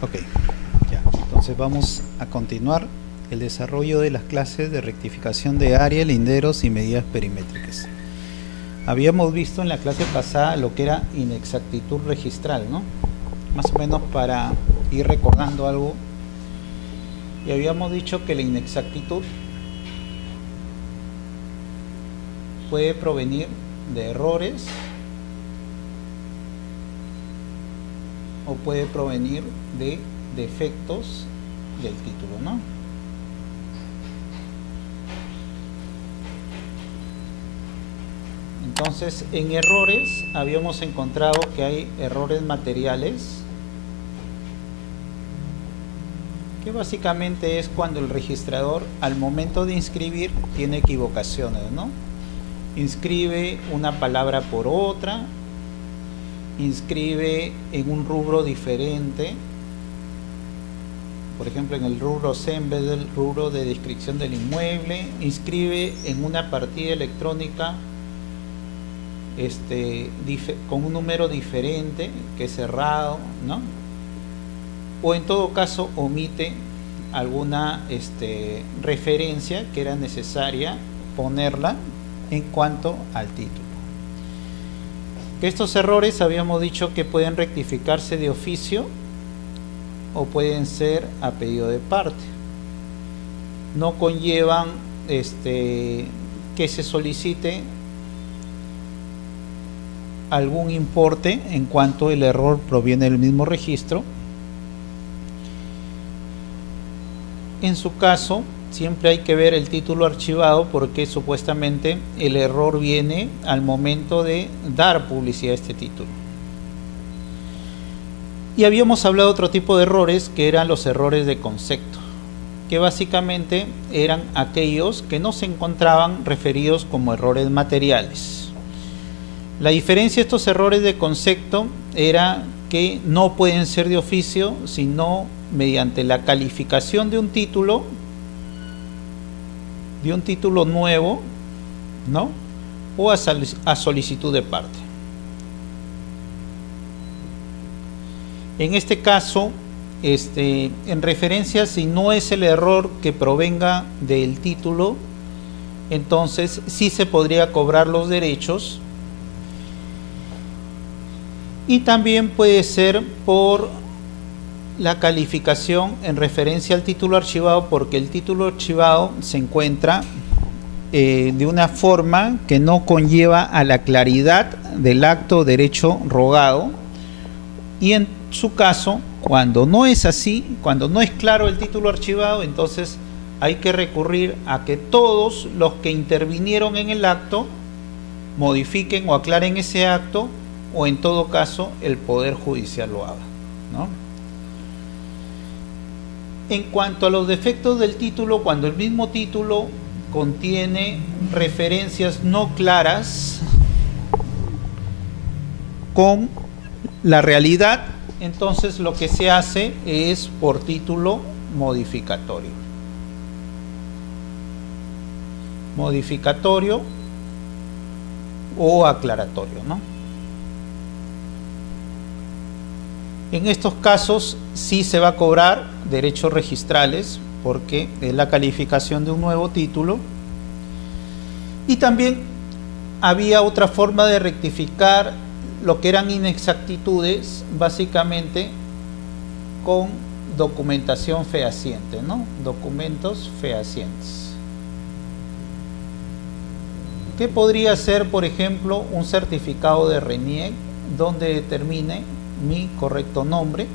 Ok, ya. Entonces vamos a continuar el desarrollo de las clases de rectificación de área, linderos y medidas perimétricas. Habíamos visto en la clase pasada lo que era inexactitud registral, ¿no? Más o menos para ir recordando algo. Y habíamos dicho que la inexactitud puede provenir de errores o puede provenir de defectos del título, ¿no? Entonces, en errores habíamos encontrado que hay errores materiales, que básicamente es cuando el registrador al momento de inscribir tiene equivocaciones, ¿no? Inscribe una palabra por otra, inscribe en un rubro diferente, por ejemplo en el rubro C en vez del rubro de descripción del inmueble, inscribe en una partida electrónica con un número diferente que es cerrado, ¿no? O en todo caso omite alguna referencia que era necesaria ponerla en cuanto al título. Estos errores habíamos dicho que pueden rectificarse de oficio o pueden ser a pedido de parte. No conllevan que se solicite algún importe en cuanto el error proviene del mismo registro. En su caso, siempre hay que ver el título archivado porque supuestamente el error viene al momento de dar publicidad a este título. Y habíamos hablado de otro tipo de errores que eran los errores de concepto, que básicamente eran aquellos que no se encontraban referidos como errores materiales. La diferencia de estos errores de concepto era que no pueden ser de oficio, sino mediante la calificación de un título nuevo, ¿no? O a solicitud de parte. En este caso, en referencia, si no es el error que provenga del título, entonces sí se podría cobrar los derechos. Y también puede ser por la calificación en referencia al título archivado, porque el título archivado se encuentra de una forma que no conlleva a la claridad del acto o derecho rogado, y en su caso, cuando no es así, cuando no es claro el título archivado, entonces hay que recurrir a que todos los que intervinieron en el acto modifiquen o aclaren ese acto, o en todo caso el Poder Judicial lo haga, ¿no? En cuanto a los defectos del título, cuando el mismo título contiene referencias no claras con la realidad, entonces lo que se hace es por título modificatorio. Modificatorio o aclaratorio, ¿no? En estos casos sí se va a cobrar derechos registrales porque es la calificación de un nuevo título. Y también había otra forma de rectificar lo que eran inexactitudes, básicamente con documentación fehaciente, ¿no? Documentos fehacientes. ¿Qué podría ser, por ejemplo, un certificado de RENIEC donde determine mi correcto nombre?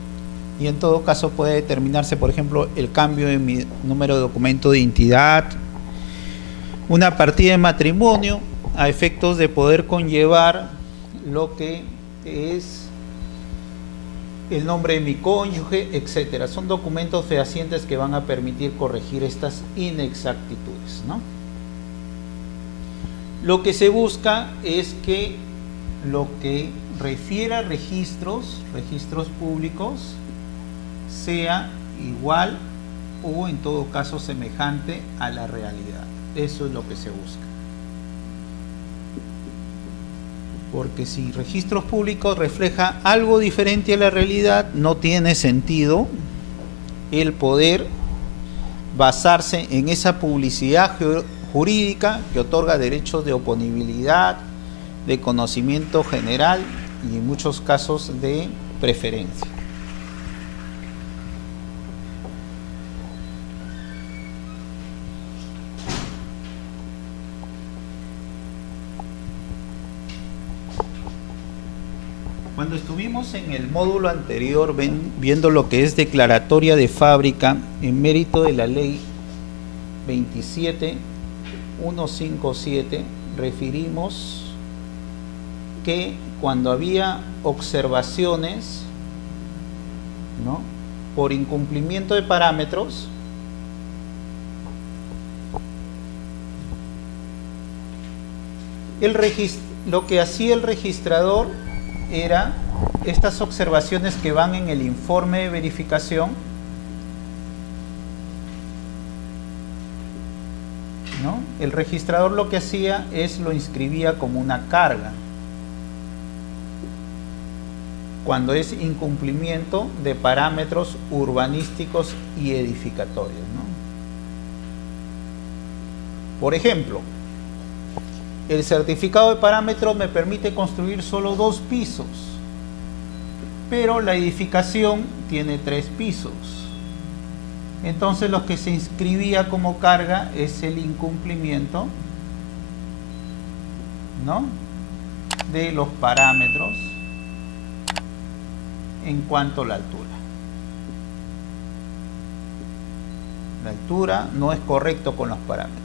Y en todo caso puede determinarse, por ejemplo, el cambio de mi número de documento de identidad, una partida de matrimonio a efectos de poder conllevar lo que es el nombre de mi cónyuge, etcétera. Son documentos fehacientes que van a permitir corregir estas inexactitudes, ¿no? Lo que se busca es que lo que refiere a registros públicos sea igual o en todo caso semejante a la realidad. Eso es lo que se busca. Porque si registros públicos refleja algo diferente a la realidad, no tiene sentido el poder basarse en esa publicidad jurídica que otorga derechos de oponibilidad, de conocimiento general y en muchos casos de preferencia. Cuando estuvimos en el módulo anterior viendo lo que es declaratoria de fábrica en mérito de la ley 27157, referimos que cuando había observaciones, ¿no?, por incumplimiento de parámetros, lo que hacía el registrador era estas observaciones que van en el informe de verificación, ¿no? El registrador lo que hacía es lo inscribía como una carga cuando es incumplimiento de parámetros urbanísticos y edificatorios, ¿no? Por ejemplo, el certificado de parámetros me permite construir solo 2 pisos, pero la edificación tiene 3 pisos. Entonces lo que se inscribía como carga es el incumplimiento, ¿no?, de los parámetros en cuanto a la altura. La altura no es correcto con los parámetros.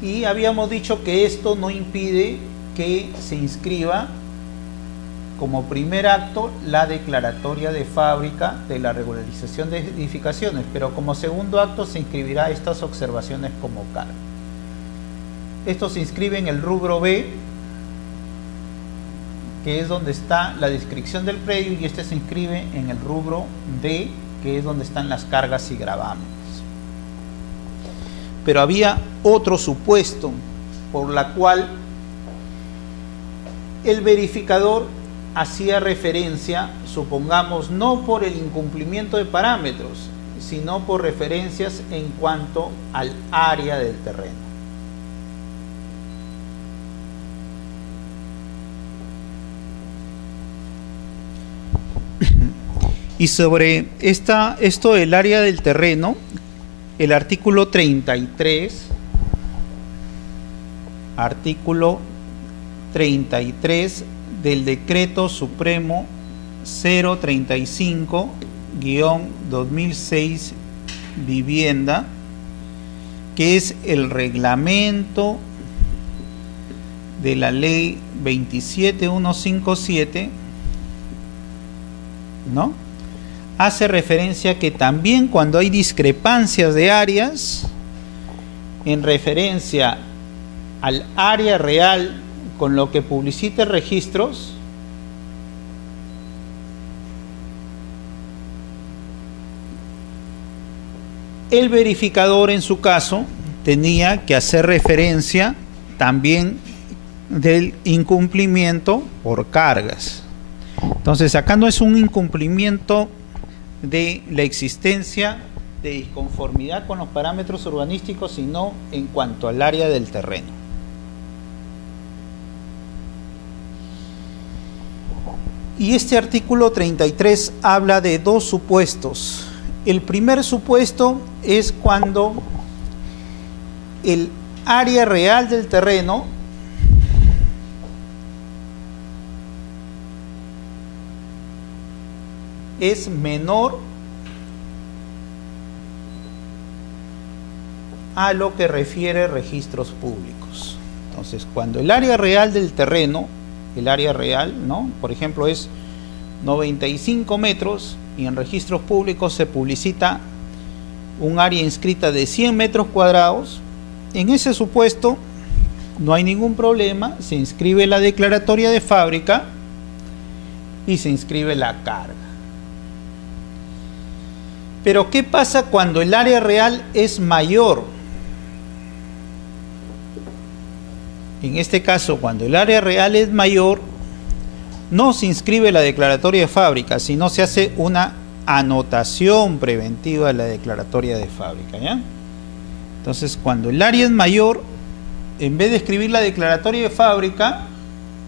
Y habíamos dicho que esto no impide que se inscriba como primer acto la declaratoria de fábrica de la regularización de edificaciones, pero como segundo acto se inscribirá estas observaciones como carga. Esto se inscribe en el rubro B, que es donde está la descripción del predio, y este se inscribe en el rubro D, que es donde están las cargas y gravámenes. Pero había otro supuesto por la cual el verificador hacía referencia, supongamos, no por el incumplimiento de parámetros, sino por referencias en cuanto al área del terreno. Y sobre esto del área del terreno, el artículo 33 del Decreto Supremo 035-2006 Vivienda, que es el reglamento de la ley 27157, ¿no?, hace referencia que también cuando hay discrepancias de áreas en referencia al área real con lo que publicite registros, el verificador en su caso tenía que hacer referencia también del incumplimiento por cargas. Entonces acá no es un incumplimiento de la existencia de disconformidad con los parámetros urbanísticos, sino en cuanto al área del terreno. Y este artículo 33 habla de 2 supuestos. El primer supuesto es cuando el área real del terreno es menor a lo que refiere registros públicos. Entonces, cuando el área real del terreno, el área real, ¿no?, por ejemplo, es 95 metros y en registros públicos se publicita un área inscrita de 100 metros cuadrados, en ese supuesto no hay ningún problema, se inscribe la declaratoria de fábrica y se inscribe la carga. Pero ¿qué pasa cuando el área real es mayor? En este caso, cuando el área real es mayor, no se inscribe la declaratoria de fábrica, sino se hace una anotación preventiva de la declaratoria de fábrica, ¿ya? Entonces, cuando el área es mayor, en vez de escribir la declaratoria de fábrica,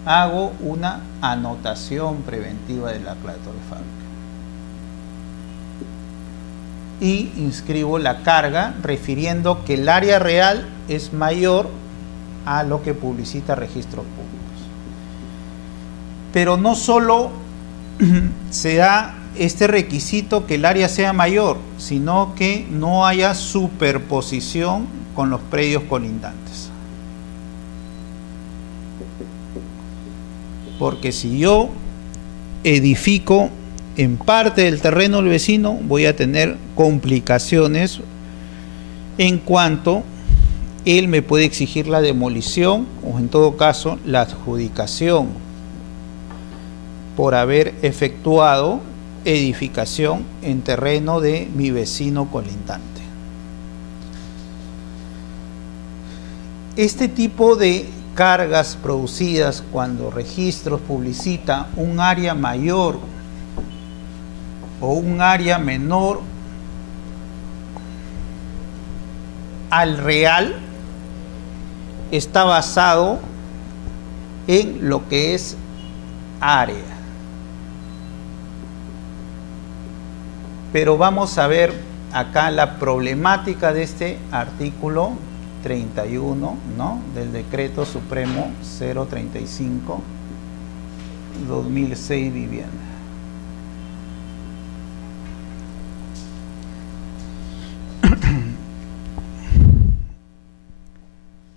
hago una anotación preventiva de la declaratoria de fábrica. Y inscribo la carga refiriendo que el área real es mayor a lo que publicita registros públicos. Pero no solo se da este requisito que el área sea mayor, sino que no haya superposición con los predios colindantes. Porque si yo edifico en parte del terreno del vecino, voy a tener complicaciones en cuanto él me puede exigir la demolición o en todo caso la adjudicación por haber efectuado edificación en terreno de mi vecino colindante. Este tipo de cargas producidas cuando registros publicita un área mayor o un área menor al real está basado en lo que es área. Pero vamos a ver acá la problemática de este artículo 31, ¿no?, del Decreto Supremo 035/2006 vivienda.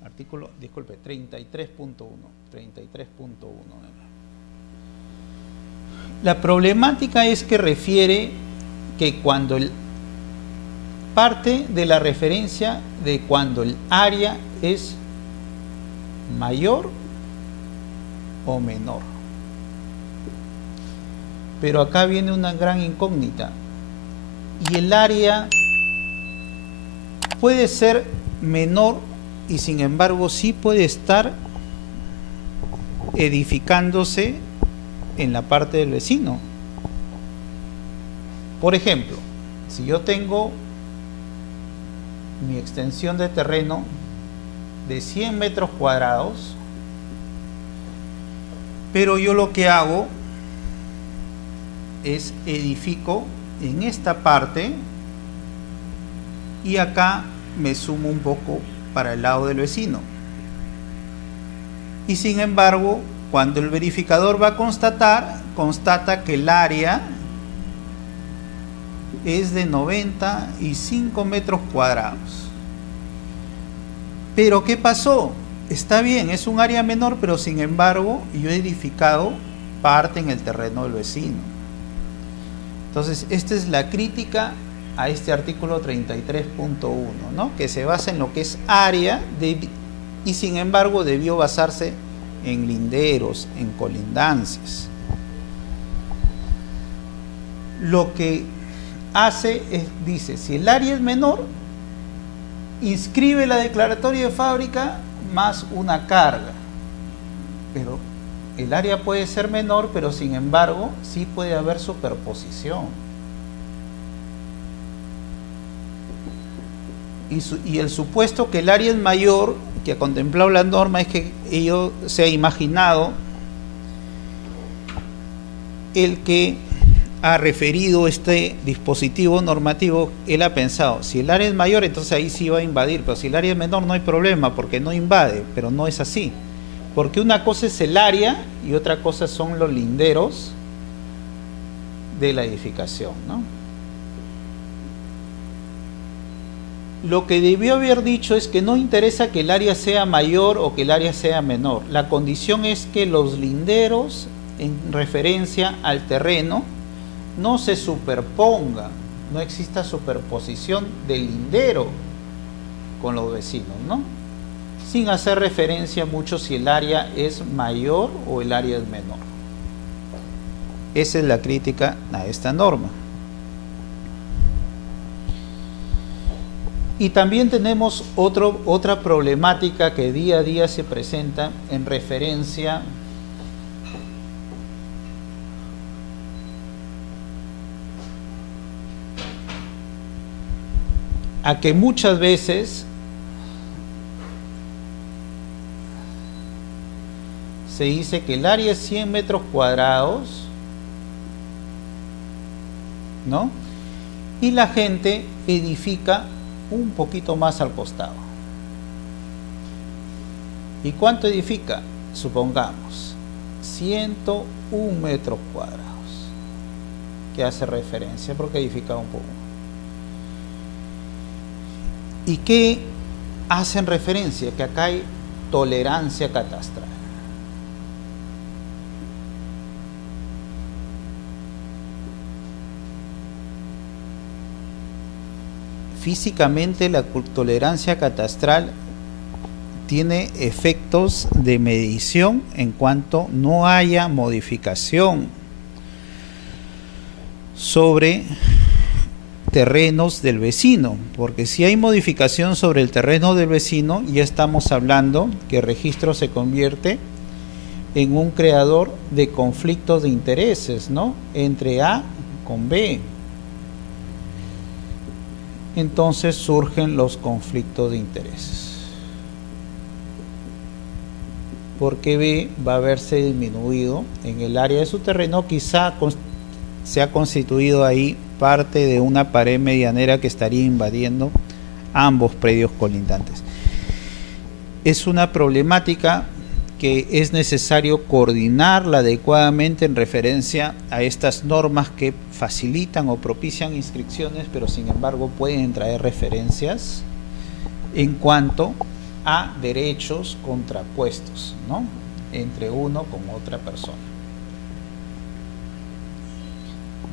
Artículo, disculpe, 33.1. La problemática es que refiere que cuando parte de la referencia de cuando el área es mayor o menor. Pero acá viene una gran incógnita. Y el área puede ser menor y sin embargo sí puede estar edificándose en la parte del vecino. Por ejemplo, si yo tengo mi extensión de terreno de 100 metros cuadrados, pero yo lo que hago es edifico en esta parte y acá me sumo un poco para el lado del vecino. Y sin embargo, cuando el verificador va a constata que el área es de 95 metros cuadrados. Pero ¿qué pasó? Está bien, es un área menor, pero sin embargo yo he edificado parte en el terreno del vecino. Entonces, esta es la crítica a este artículo 33.1, ¿no?, que se basa en lo que es área y sin embargo debió basarse en linderos, en colindancias. Lo que hace es, dice, si el área es menor, inscribe la declaratoria de fábrica más una carga. Pero el área puede ser menor, pero sin embargo sí puede haber superposición. Y el supuesto que el área es mayor, que ha contemplado la norma, es que ello se ha imaginado el que ha referido este dispositivo normativo. Él ha pensado, si el área es mayor, entonces ahí sí va a invadir, pero si el área es menor no hay problema porque no invade. Pero no es así, porque una cosa es el área y otra cosa son los linderos de la edificación, ¿no? Lo que debió haber dicho es que no interesa que el área sea mayor o que el área sea menor. La condición es que los linderos en referencia al terreno no se superpongan, no exista superposición del lindero con los vecinos, ¿no?, sin hacer referencia mucho si el área es mayor o el área es menor. Esa es la crítica a esta norma. Y también tenemos otra problemática que día a día se presenta en referencia a que muchas veces se dice que el área es 100 metros cuadrados, ¿no? Y la gente edifica un poquito más al costado. ¿Y cuánto edifica? Supongamos 101 metros cuadrados, que hace referencia porque edifica un poco. ¿Y qué hacen referencia? Que acá hay tolerancia catastral. Físicamente la tolerancia catastral tiene efectos de medición en cuanto no haya modificación sobre terrenos del vecino, porque si hay modificación sobre el terreno del vecino, ya estamos hablando que el registro se convierte en un creador de conflictos de intereses, ¿no? Entre A con B. Entonces surgen los conflictos de intereses, porque B va a verse disminuido en el área de su terreno, quizá se ha constituido ahí parte de una pared medianera que estaría invadiendo ambos predios colindantes. Es una problemática que es necesario coordinarla adecuadamente en referencia a estas normas que facilitan o propician inscripciones, pero sin embargo pueden traer referencias en cuanto a derechos contrapuestos, ¿no? Entre uno con otra persona.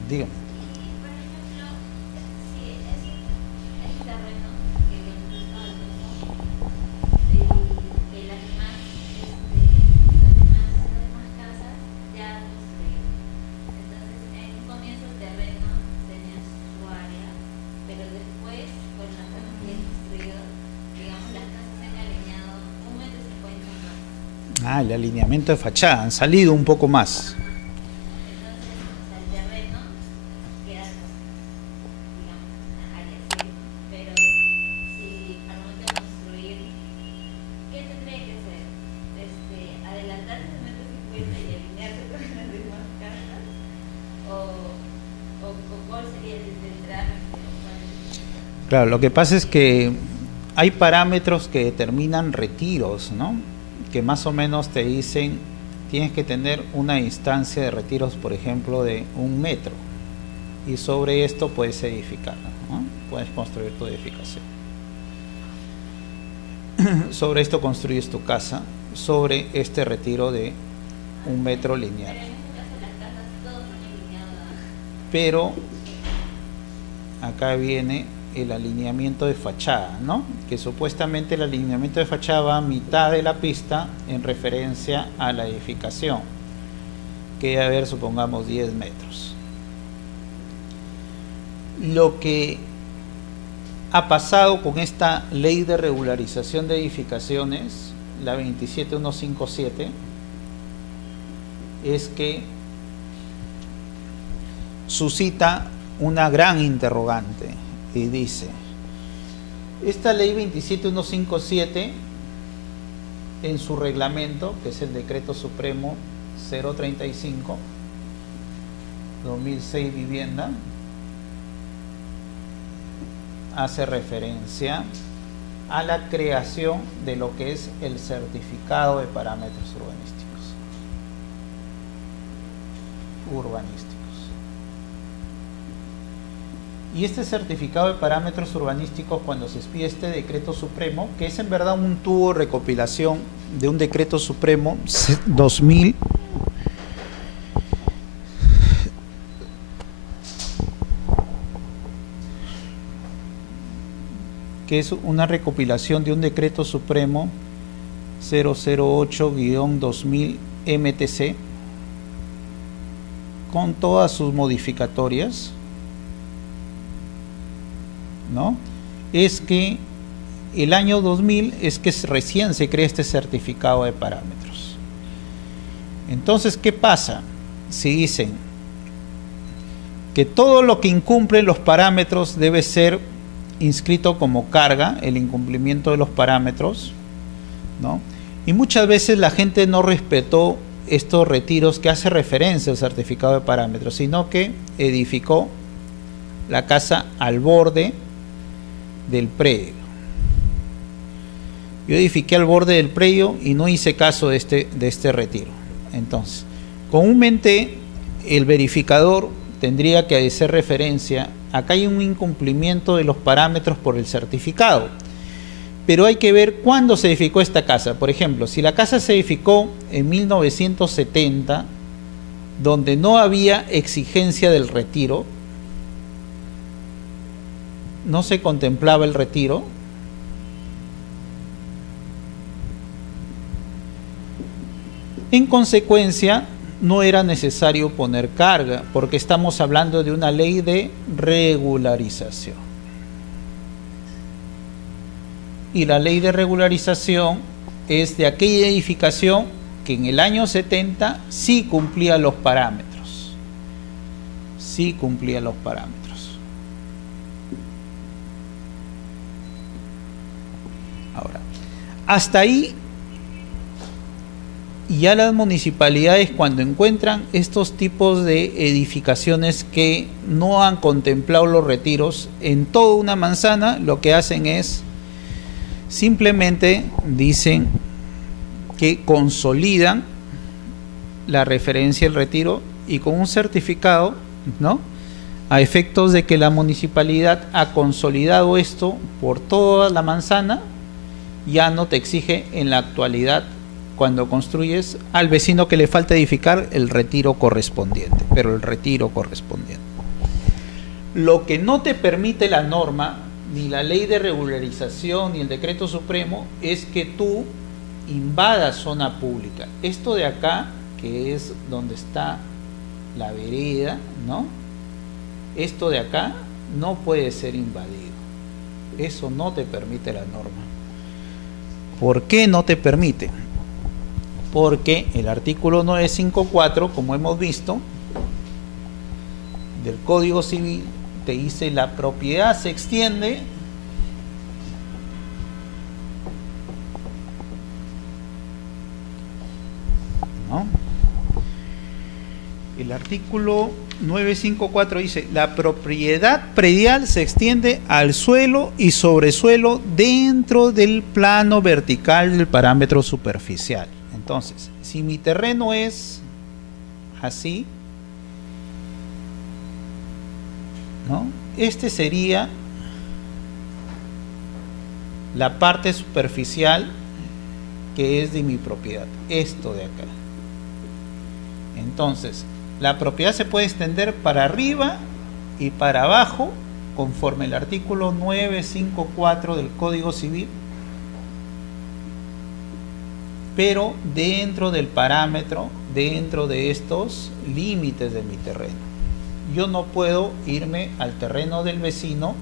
Dígame. Ah, el alineamiento de fachada, han salido un poco más. Claro, lo que pasa es que hay parámetros que determinan retiros, ¿no? Que más o menos te dicen, tienes que tener una distancia de retiros, por ejemplo, de 1 metro. Y sobre esto puedes edificar, ¿no? Puedes construir tu edificación. Sobre esto construyes tu casa, sobre este retiro de 1 metro lineal. Pero acá viene el alineamiento de fachada, ¿no? Que supuestamente el alineamiento de fachada va a mitad de la pista en referencia a la edificación, que debe haber, supongamos, 10 metros. Lo que ha pasado con esta ley de regularización de edificaciones, la 27157, es que suscita una gran interrogante. Y dice, esta ley 27157 en su reglamento, que es el decreto supremo 035 2006 vivienda, hace referencia a la creación de lo que es el certificado de parámetros urbanísticos. Y este certificado de parámetros urbanísticos, cuando se expide este decreto supremo, que es en verdad un tubo de recopilación de un decreto supremo 2000, que es una recopilación de un decreto supremo 008-2000 MTC, con todas sus modificatorias, ¿no? es que el año 2000 es que recién se crea este certificado de parámetros. Entonces, ¿qué pasa? Si dicen que todo lo que incumple los parámetros debe ser inscrito como carga, el incumplimiento de los parámetros, ¿no? Y muchas veces la gente no respetó estos retiros que hace referencia al certificado de parámetros, sino que edificó la casa al borde del predio. Yo edifiqué al borde del predio y no hice caso de este retiro. Entonces, comúnmente el verificador tendría que hacer referencia, acá hay un incumplimiento de los parámetros por el certificado, pero hay que ver cuándo se edificó esta casa. Por ejemplo, si la casa se edificó en 1970, donde no había exigencia del retiro, no se contemplaba el retiro, en consecuencia no era necesario poner carga, porque estamos hablando de una ley de regularización. Y la ley de regularización es de aquella edificación que en el año 70 sí cumplía los parámetros. Sí cumplía los parámetros. Ahora, hasta ahí ya las municipalidades, cuando encuentran estos tipos de edificaciones que no han contemplado los retiros en toda una manzana, lo que hacen es simplemente dicen que consolidan la referencia al retiro y con un certificado, ¿no?, a efectos de que la municipalidad ha consolidado esto por toda la manzana, ya no te exige en la actualidad, cuando construyes, al vecino que le falta edificar el retiro correspondiente, pero el retiro correspondiente. Lo que no te permite la norma, ni la ley de regularización, ni el decreto supremo, es que tú invadas zona pública. Esto de acá, que es donde está la vereda, ¿no? Esto de acá no puede ser invadido. Eso no te permite la norma. ¿Por qué no te permite? Porque el artículo 954, como hemos visto, del Código Civil, te dice la propiedad se extiende ¿no? El artículo 954 dice la propiedad predial se extiende al suelo y sobresuelo dentro del plano vertical del parámetro superficial. Entonces, si mi terreno es así, ¿no?, este sería la parte superficial que es de mi propiedad, esto de acá. Entonces, la propiedad se puede extender para arriba y para abajo, conforme el artículo 954 del Código Civil, pero dentro del parámetro, dentro de estos límites de mi terreno. Yo no puedo irme al terreno del vecino,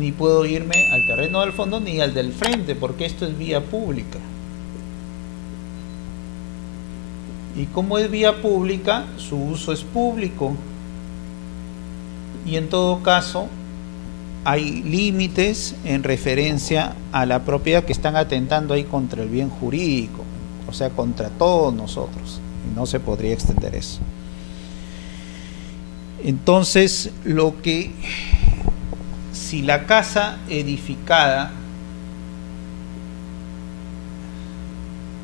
ni puedo irme al terreno del fondo, ni al del frente, porque esto es vía pública. Y como es vía pública, su uso es público. Y en todo caso, hay límites en referencia a la propiedad que están atentando ahí contra el bien jurídico, o sea, contra todos nosotros. Y no se podría extender eso. Entonces, si la casa edificada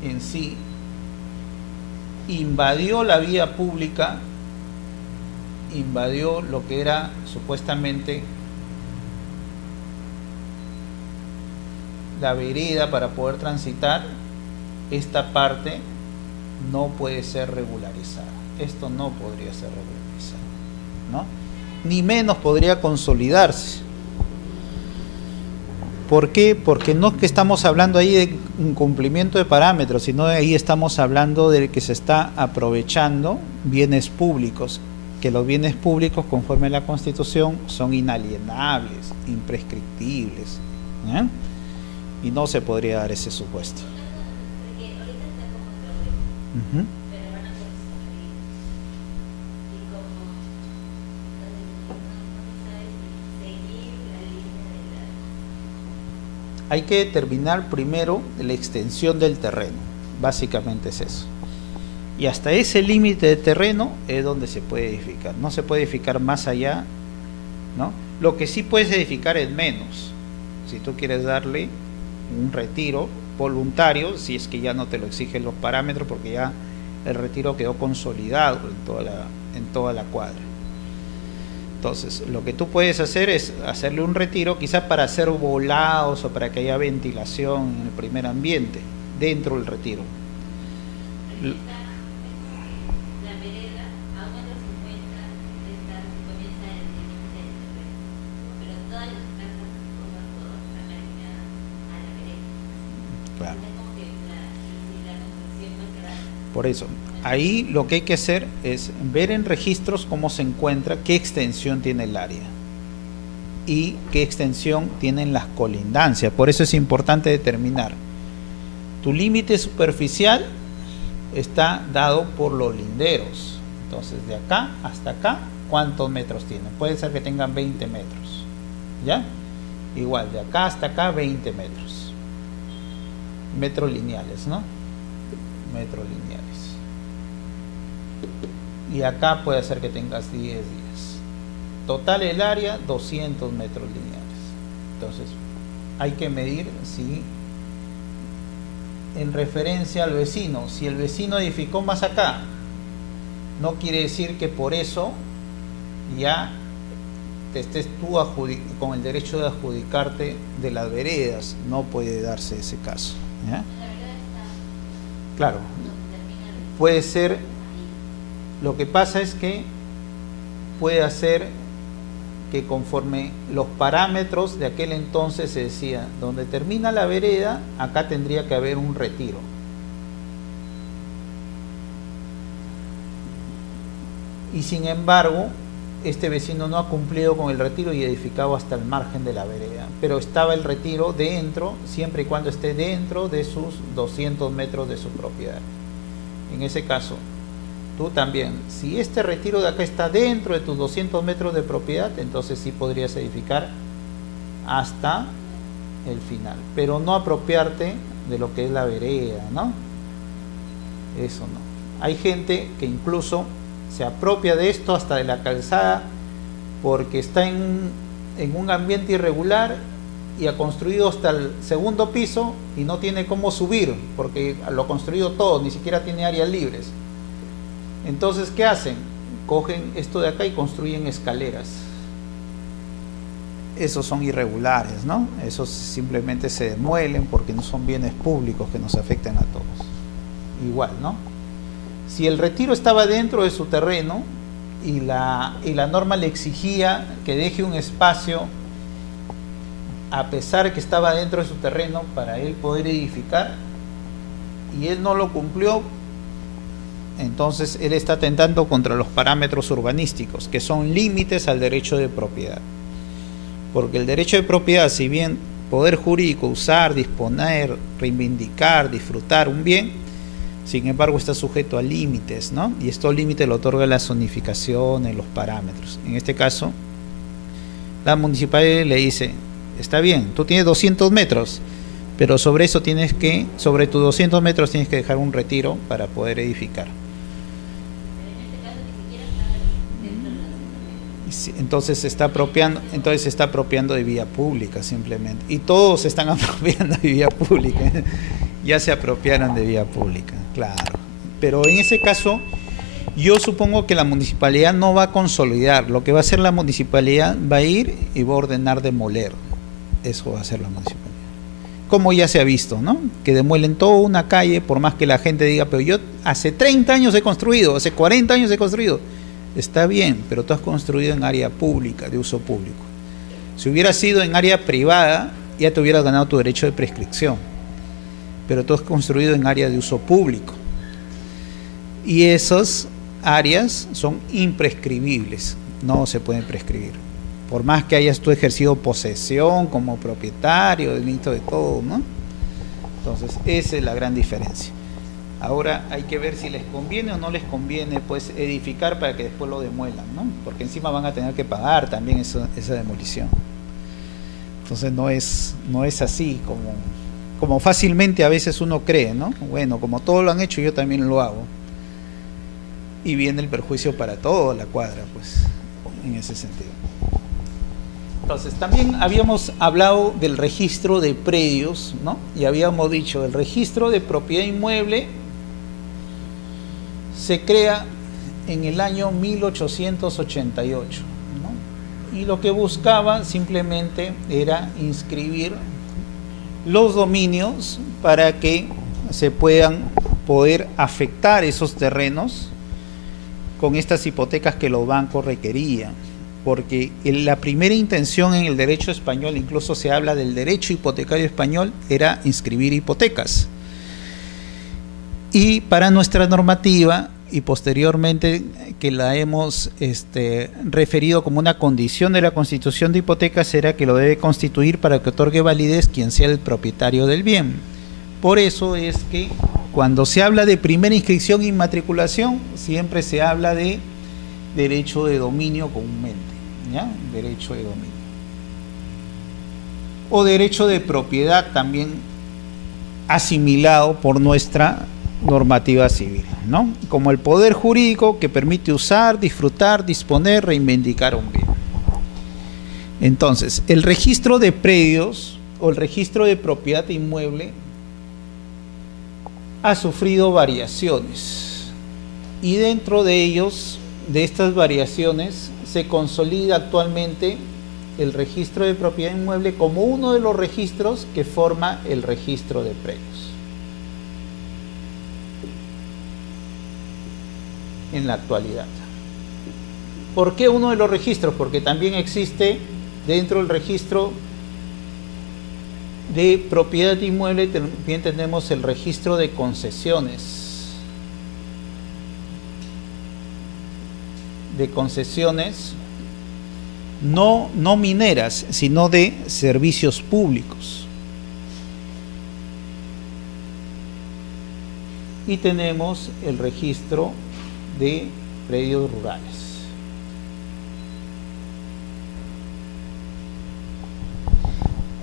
en sí invadió la vía pública, invadió lo que era supuestamente la vereda para poder transitar, esta parte no puede ser regularizada. Esto no podría ser regularizado, ¿no? Ni menos podría consolidarse. ¿Por qué? Porque no es que estamos hablando ahí de incumplimiento de parámetros, sino de ahí estamos hablando de que se está aprovechando bienes públicos. que los bienes públicos, conforme a la Constitución, son inalienables, imprescriptibles, ¿eh? Y no se podría dar ese supuesto. Uh-huh. Hay que determinar primero la extensión del terreno, básicamente es eso. Y hasta ese límite de terreno es donde se puede edificar. No se puede edificar más allá, ¿no? Lo que sí puedes edificar es menos. Si tú quieres darle un retiro voluntario, si es que ya no te lo exigen los parámetros, porque ya el retiro quedó consolidado en toda la cuadra. Entonces, lo que tú puedes hacer es hacerle un retiro, quizás para hacer volados o para que haya ventilación en el primer ambiente, dentro del retiro. La vereda a 1,50 comienza el límite del terreno, pero todas las casas están alineadas a la vereda. Claro. Por eso, ahí lo que hay que hacer es ver en registros cómo se encuentra, qué extensión tiene el área y qué extensión tienen las colindancias. Por eso es importante determinar. Tu límite superficial está dado por los linderos. Entonces, de acá hasta acá, ¿cuántos metros tiene? Puede ser que tengan 20 metros. ¿Ya? Igual, de acá hasta acá, 20 metros. Metros lineales, ¿no? Metros lineales. Y acá puede ser que tengas 10 días. Total el área, 200 metros lineales. Entonces, hay que medir si en referencia al vecino, si el vecino edificó más acá, no quiere decir que por eso ya te estés tú con el derecho de adjudicarte de las veredas. No puede darse ese caso, ¿ya? Claro, puede ser. Lo que pasa es que puede hacer que conforme los parámetros de aquel entonces se decía, donde termina la vereda, acá tendría que haber un retiro. Y sin embargo, este vecino no ha cumplido con el retiro y edificado hasta el margen de la vereda, pero estaba el retiro dentro, siempre y cuando esté dentro de sus 200 metros de su propiedad. En ese caso, tú también, si este retiro de acá está dentro de tus 200 metros de propiedad, entonces sí podrías edificar hasta el final, pero no apropiarte de lo que es la vereda, ¿no? Eso no. Hay gente que incluso se apropia de esto hasta de la calzada porque está en un ambiente irregular y ha construido hasta el segundo piso y no tiene cómo subir porque lo ha construido todo, ni siquiera tiene áreas libres. Entonces, ¿qué hacen? Cogen esto de acá y construyen escaleras. Esos son irregulares, ¿no? Esos simplemente se demuelen porque no son bienes públicos que nos afectan a todos. Igual, ¿no? Si el retiro estaba dentro de su terreno y la norma le exigía que deje un espacio, a pesar que estaba dentro de su terreno, para él poder edificar, y él no lo cumplió, entonces él está atentando contra los parámetros urbanísticos, que son límites al derecho de propiedad. Porque el derecho de propiedad, si bien poder jurídico, usar, disponer, reivindicar, disfrutar un bien, sin embargo está sujeto a límites, ¿no? Y estos límites lo otorga la zonificación en los parámetros. En este caso, la municipalidad le dice, está bien, tú tienes 200 metros, pero sobre eso sobre tus 200 metros tienes que dejar un retiro para poder edificar. Entonces se está apropiando de vía pública simplemente, y todos se están apropiando de vía pública. Ya se apropiaron de vía pública, claro. Pero en ese caso, yo supongo que la municipalidad no va a consolidar. Lo que va a hacer la municipalidad, va a ir y va a ordenar demoler. Eso va a hacer la municipalidad. Como ya se ha visto, ¿no? Que demuelen toda una calle, por más que la gente diga, pero yo hace 30 años he construido, hace 40 años he construido. Está bien, pero tú has construido en área pública, de uso público. Si hubiera sido en área privada, ya te hubieras ganado tu derecho de prescripción. Pero tú has construido en área de uso público. Y esos áreas son imprescribibles, no se pueden prescribir. Por más que hayas tú ejercido posesión como propietario, delito de todo, ¿no? Entonces, esa es la gran diferencia. Ahora hay que ver si les conviene o no les conviene, pues, edificar para que después lo demuelan, ¿no? Porque encima van a tener que pagar también esa demolición. Entonces no es así como fácilmente a veces uno cree, ¿no? Bueno, como todos lo han hecho, yo también lo hago. Y viene el perjuicio para toda la cuadra, pues, en ese sentido. Entonces, también habíamos hablado del registro de predios, ¿no? Y habíamos dicho, el registro de propiedad inmueble se crea en el año 1888, ¿no? Y lo que buscaba simplemente era inscribir los dominios para que se puedan poder afectar esos terrenos con estas hipotecas que los bancos requerían, porque la primera intención en el derecho español, incluso se habla del derecho hipotecario español, era inscribir hipotecas. Y para nuestra normativa, y posteriormente que la hemos referido como una condición de la constitución de hipotecas, era que lo debe constituir para que otorgue validez quien sea el propietario del bien. Por eso es que cuando se habla de primera inscripción e inmatriculación, siempre se habla de derecho de dominio comúnmente, ¿ya? Derecho de dominio. O derecho de propiedad también asimilado por nuestra normativa civil, ¿no? Como el poder jurídico que permite usar, disfrutar, disponer, reivindicar un bien. Entonces, el registro de predios o el registro de propiedad inmueble ha sufrido variaciones y dentro de ellos, de estas variaciones, se consolida actualmente el registro de propiedad inmueble como uno de los registros que forma el registro de predios. En la actualidad. ¿Por qué uno de los registros? Porque también existe dentro del registro de propiedad inmueble, también tenemos el registro de concesiones. De concesiones no mineras, sino de servicios públicos. Y tenemos el registro de predios rurales.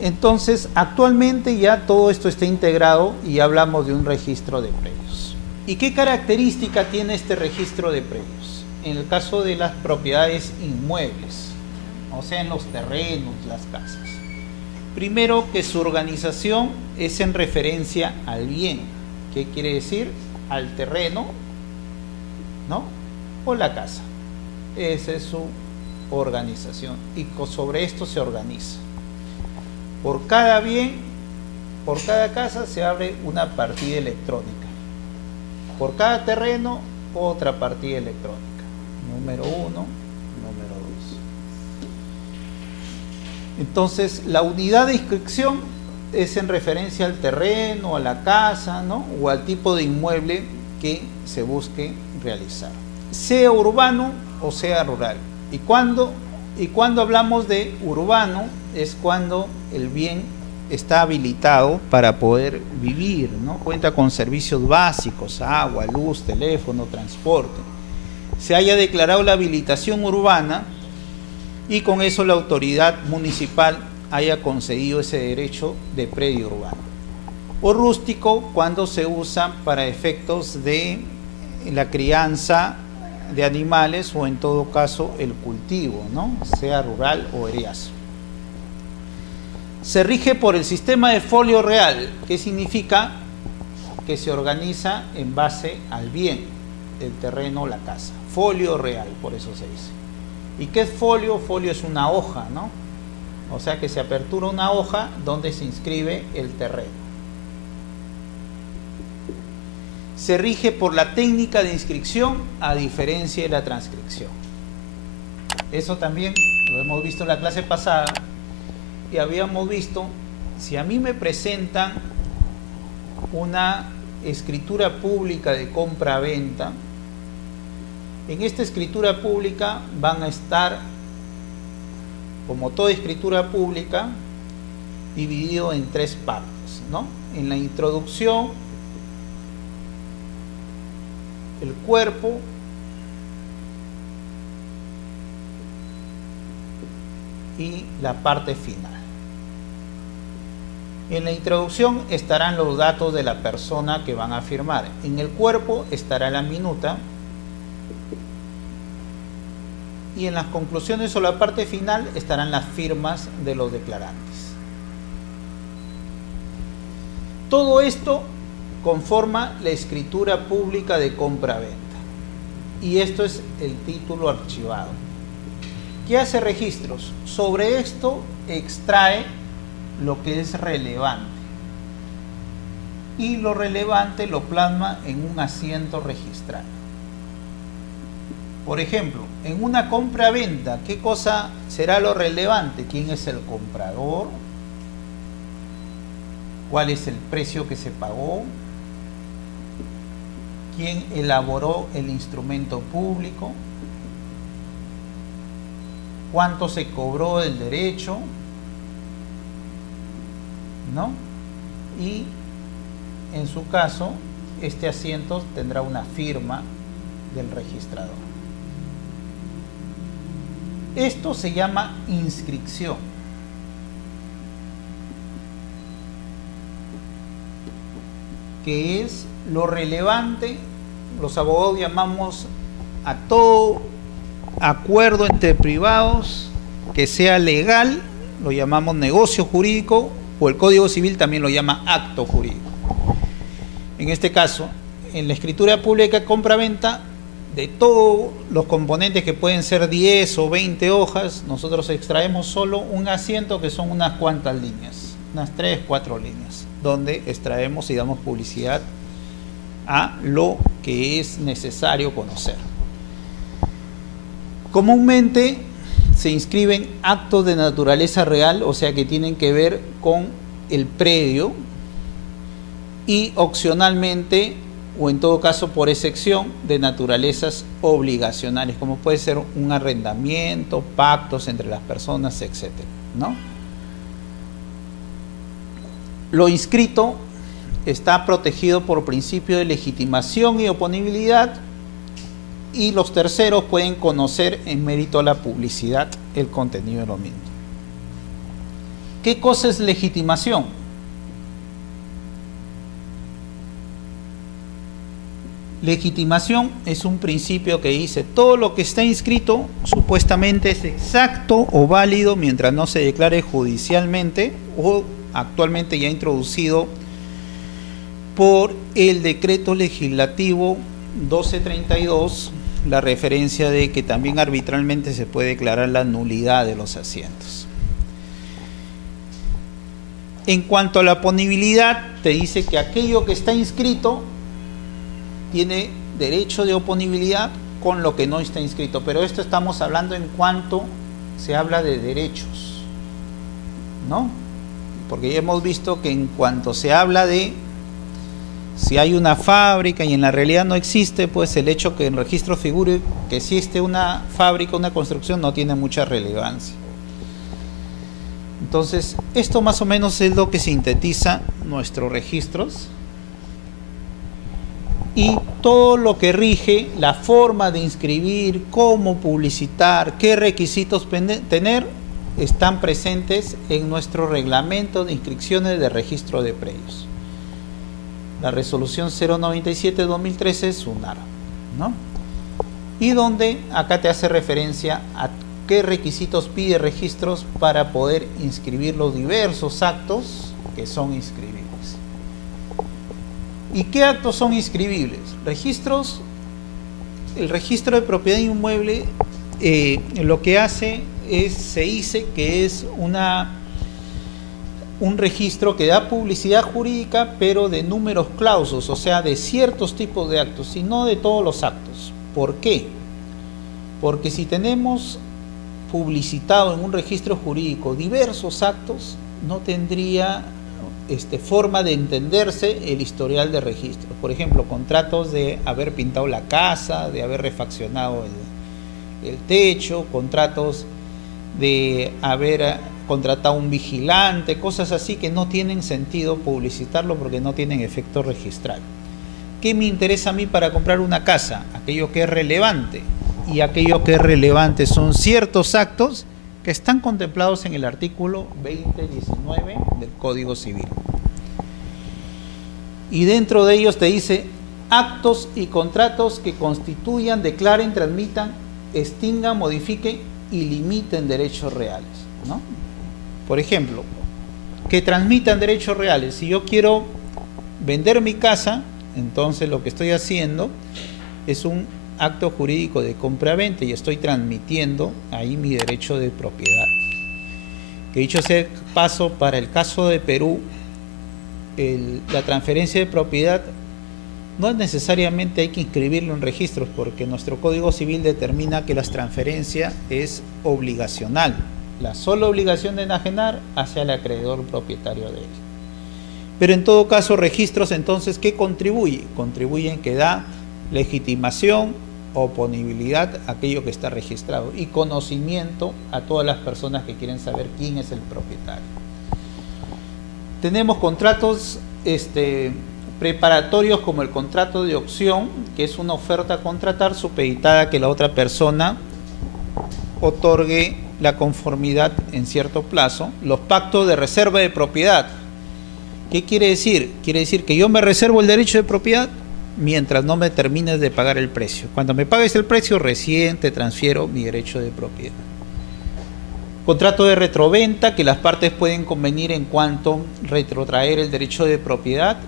Entonces, actualmente ya todo esto está integrado y hablamos de un registro de predios. ¿Y qué característica tiene este registro de predios? En el caso de las propiedades inmuebles, o sea, en los terrenos, las casas. Primero, que su organización es en referencia al bien. ¿Qué quiere decir? Al terreno, ¿no? O la casa. Esa es su organización y sobre esto se organiza. Por cada bien, por cada casa se abre una partida electrónica. Por cada terreno, otra partida electrónica. Número 1, número 2. Entonces, la unidad de inscripción es en referencia al terreno, a la casa, ¿no? O al tipo de inmueble que se busque realizar, sea urbano o sea rural. Y cuando hablamos de urbano es cuando el bien está habilitado para poder vivir, ¿no? Cuenta con servicios básicos, agua, luz, teléfono, transporte. Se haya declarado la habilitación urbana y con eso la autoridad municipal haya concedido ese derecho de predio urbano. O rústico cuando se usa para efectos de la crianza de animales o en todo caso el cultivo, ¿no? Sea rural o eriazo. Se rige por el sistema de folio real, que significa que se organiza en base al bien, el terreno o la casa. Folio real, por eso se dice. ¿Y qué es folio? Folio es una hoja, ¿no? O sea que se apertura una hoja donde se inscribe el terreno. Se rige por la técnica de inscripción a diferencia de la transcripción. Eso también lo hemos visto en la clase pasada y habíamos visto, si a mí me presentan una escritura pública de compra-venta, En esta escritura pública van a estar, como toda escritura pública, dividido en 3 partes, ¿no? En la introducción, el cuerpo y la parte final. En la introducción estarán los datos de la persona que van a firmar. En el cuerpo estará la minuta. Y en las conclusiones o la parte final estarán las firmas de los declarantes. Todo esto conforma la escritura pública de compra-venta. Y esto es el título archivado. ¿Qué hace registros? Sobre esto extrae lo que es relevante. Y lo relevante lo plasma en un asiento registral. Por ejemplo, en una compra-venta, ¿qué cosa será lo relevante? ¿Quién es el comprador? ¿Cuál es el precio que se pagó? ¿Quién elaboró el instrumento público? ¿Cuánto se cobró del derecho? ¿No? Y en su caso, este asiento tendrá una firma del registrador. Esto se llama inscripción. Que es lo relevante, los abogados llamamos a todo acuerdo entre privados que sea legal, lo llamamos negocio jurídico, o el Código Civil también lo llama acto jurídico. En este caso, en la escritura pública de compra-venta, de todos los componentes que pueden ser 10 o 20 hojas, nosotros extraemos solo un asiento que son unas cuantas líneas, unas 3, 4 líneas, donde extraemos y damos publicidad a lo que es necesario conocer. Comúnmente se inscriben actos de naturaleza real, o sea que tienen que ver con el predio, y opcionalmente, o en todo caso por excepción, de naturalezas obligacionales, como puede ser un arrendamiento, pactos entre las personas, etc., ¿no? Lo inscrito está protegido por principio de legitimación y oponibilidad, y los terceros pueden conocer en mérito a la publicidad el contenido de lo mismo. ¿Qué cosa es legitimación? Legitimación es un principio que dice todo lo que está inscrito supuestamente es exacto o válido mientras no se declare judicialmente o actualmente ya introducido por el decreto legislativo 1232, la referencia de que también arbitralmente se puede declarar la nulidad de los asientos. En cuanto a la oponibilidad, te dice que aquello que está inscrito tiene derecho de oponibilidad con lo que no está inscrito, pero esto estamos hablando en cuanto se habla de derechos, ¿no? Porque ya hemos visto que en cuanto se habla de si hay una fábrica y en la realidad no existe, pues el hecho que en registro figure que existe una fábrica, una construcción, no tiene mucha relevancia. Entonces, esto más o menos es lo que sintetiza nuestros registros y todo lo que rige la forma de inscribir, cómo publicitar, qué requisitos tener, están presentes en nuestro reglamento de inscripciones de registro de predios. La resolución 097-2013 es SUNAR, ¿no? Y donde acá te hace referencia a qué requisitos pide registros para poder inscribir los diversos actos que son inscribibles. ¿Y qué actos son inscribibles? Registros, el registro de propiedad inmueble lo que hace es, se dice que es un registro que da publicidad jurídica, pero de números clausos, o sea, de ciertos tipos de actos, y no de todos los actos. ¿Por qué? Porque si tenemos publicitado en un registro jurídico diversos actos, no tendría forma de entenderse el historial de registros. Por ejemplo, contratos de haber pintado la casa, de haber refaccionado el techo, contratos de haber contratado un vigilante, cosas así que no tienen sentido publicitarlo porque no tienen efecto registral. ¿Qué me interesa a mí para comprar una casa? Aquello que es relevante. Y aquello que es relevante son ciertos actos que están contemplados en el artículo 2019 del Código Civil. Y dentro de ellos te dice actos y contratos que constituyan, declaren, transmitan, extingan, modifiquen y limiten derechos reales, ¿no? Por ejemplo, que transmitan derechos reales. Si yo quiero vender mi casa, entonces lo que estoy haciendo es un acto jurídico de compra-venta y estoy transmitiendo ahí mi derecho de propiedad. Que dicho sea paso, para el caso de Perú, la transferencia de propiedad no es necesariamente hay que inscribirlo en registros, porque nuestro Código Civil determina que la transferencia es obligacional, la sola obligación de enajenar hacia el acreedor propietario de él. Pero en todo caso, registros, entonces, ¿qué contribuye? Contribuyen que da legitimación, oponibilidad a aquello que está registrado y conocimiento a todas las personas que quieren saber quién es el propietario. Tenemos contratos preparatorios como el contrato de opción, que es una oferta a contratar supeditada a que la otra persona otorgue la conformidad en cierto plazo. Los pactos de reserva de propiedad. ¿Qué quiere decir? Quiere decir que yo me reservo el derecho de propiedad mientras no me termines de pagar el precio. Cuando me pagues el precio, recién te transfiero mi derecho de propiedad. Contrato de retroventa, que las partes pueden convenir en cuanto retrotraer el derecho de propiedad.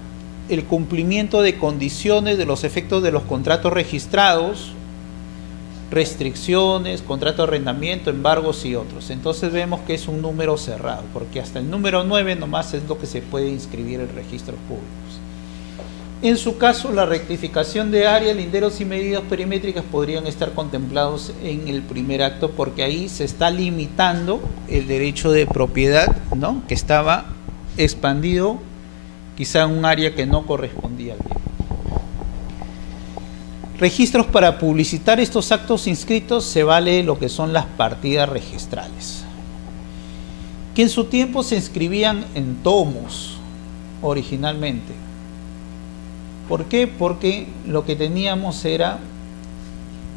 El cumplimiento de condiciones de los efectos de los contratos registrados, restricciones, contrato de arrendamiento, embargos y otros. Entonces vemos que es un número cerrado, porque hasta el número 9 nomás es lo que se puede inscribir en registros públicos. En su caso, la rectificación de áreas, linderos y medidas perimétricas podrían estar contemplados en el primer acto, porque ahí se está limitando el derecho de propiedad, ¿no?, que estaba expandido quizá en un área que no correspondía al bien. Registros para publicitar estos actos inscritos se vale lo que son las partidas registrales, que en su tiempo se inscribían en tomos originalmente. ¿Por qué? Porque lo que teníamos era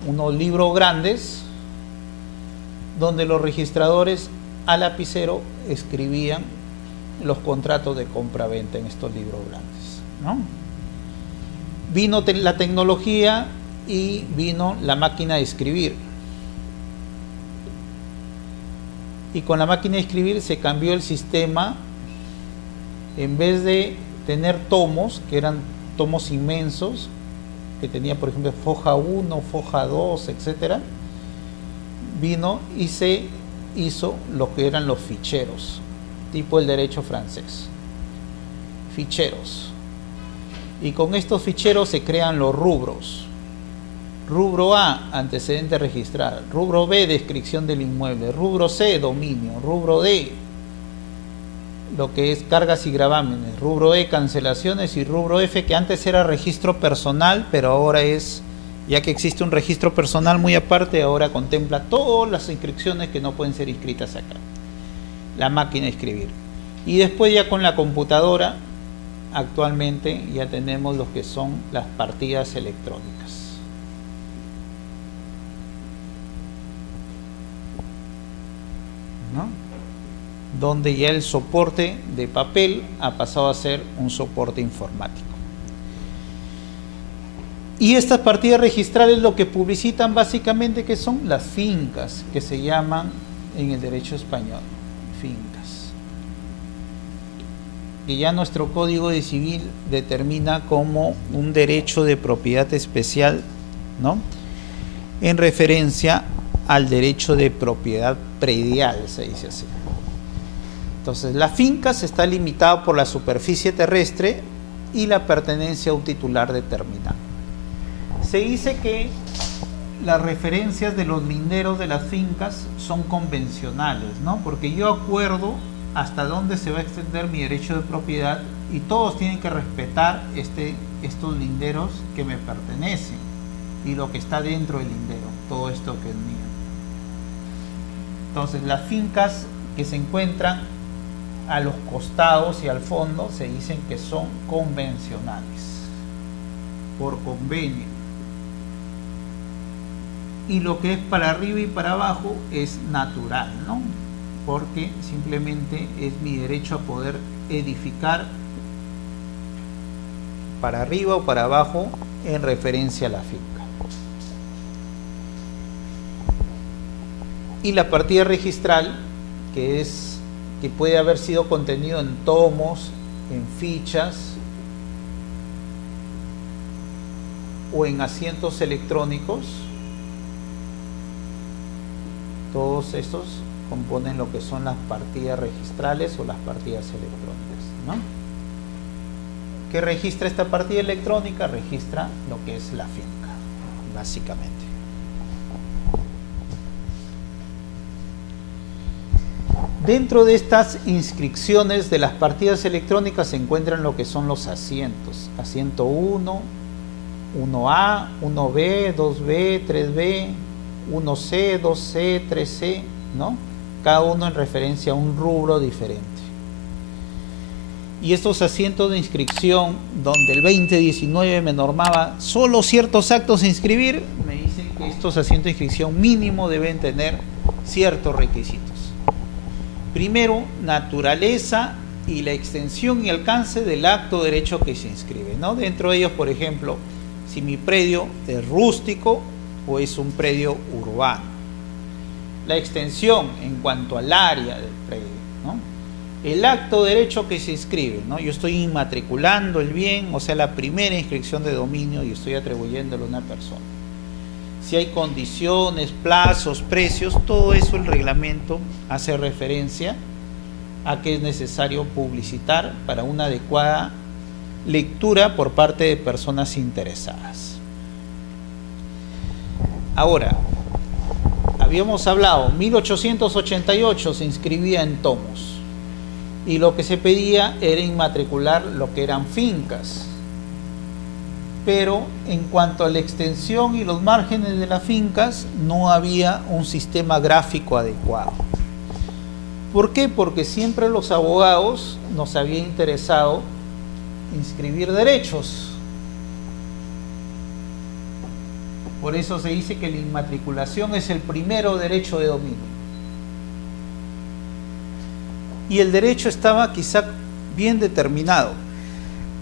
unos libros grandes donde los registradores a lapicero escribían los contratos de compra-venta en estos libros grandes, ¿no? Vino la tecnología y vino la máquina de escribir. Y con la máquina de escribir se cambió el sistema. En vez de tener tomos, que eran tomos inmensos, que tenía, por ejemplo, foja 1, foja 2, etcétera, vino y se hizo lo que eran los ficheros, tipo el derecho francés. Ficheros. Y con estos ficheros se crean los rubros. Rubro A, antecedente registral. Rubro B, descripción del inmueble. Rubro C, dominio. Rubro D, lo que es cargas y gravámenes. Rubro E, cancelaciones. Y rubro F, que antes era registro personal, pero ahora es, ya que existe un registro personal muy aparte, ahora contempla todas las inscripciones que no pueden ser inscritas acá. La máquina de escribir. Y después ya con la computadora, actualmente ya tenemos lo que son las partidas electrónicas, ¿no?, donde ya el soporte de papel ha pasado a ser un soporte informático. Y estas partidas registrales lo que publicitan básicamente que son las fincas, que se llaman en el derecho español fincas, que ya nuestro Código de Civil determina como un derecho de propiedad especial, ¿no?, en referencia al derecho de propiedad predial, se dice así. Entonces, la finca se está limitada por la superficie terrestre y la pertenencia a un titular determinado. Se dice que las referencias de los linderos de las fincas son convencionales, ¿no?, porque yo acuerdo hasta dónde se va a extender mi derecho de propiedad, y todos tienen que respetar estos linderos que me pertenecen y lo que está dentro del lindero, todo esto que es mío. Entonces las fincas que se encuentran a los costados y al fondo se dicen que son convencionales, por convenio. Y lo que es para arriba y para abajo es natural, ¿no? Porque simplemente es mi derecho a poder edificar para arriba o para abajo en referencia a la finca. Y la partida registral, que puede haber sido contenido en tomos, en fichas o en asientos electrónicos, todos estos componen lo que son las partidas registrales o las partidas electrónicas, ¿no? ¿Qué registra esta partida electrónica? Registra lo que es la finca, básicamente. Dentro de estas inscripciones de las partidas electrónicas se encuentran lo que son los asientos. Asiento 1, 1A, 1B, 2B, 3B, 1C, 2C, 3C, ¿no? Cada uno en referencia a un rubro diferente. Y estos asientos de inscripción, donde el 2019 me normaba solo ciertos actos a inscribir, me dicen que estos asientos de inscripción mínimo deben tener ciertos requisitos. Primero, naturaleza y la extensión y alcance del acto de derecho que se inscribe, ¿no? Dentro de ellos, por ejemplo, si mi predio es rústico o es un predio urbano. La extensión en cuanto al área del predio, ¿no? El acto de derecho que se inscribe, ¿no? Yo estoy inmatriculando el bien, o sea, la primera inscripción de dominio, y estoy atribuyéndolo a una persona. Si hay condiciones, plazos, precios, todo eso el reglamento hace referencia a que es necesario publicitar para una adecuada lectura por parte de personas interesadas. Ahora, habíamos hablado, 1888 se inscribía en tomos y lo que se pedía era inmatricular lo que eran fincas. Pero en cuanto a la extensión y los márgenes de las fincas, no había un sistema gráfico adecuado. ¿Por qué? Porque siempre los abogados nos había interesado inscribir derechos. Por eso se dice que la inmatriculación es el primero derecho de dominio. Y el derecho estaba quizá bien determinado,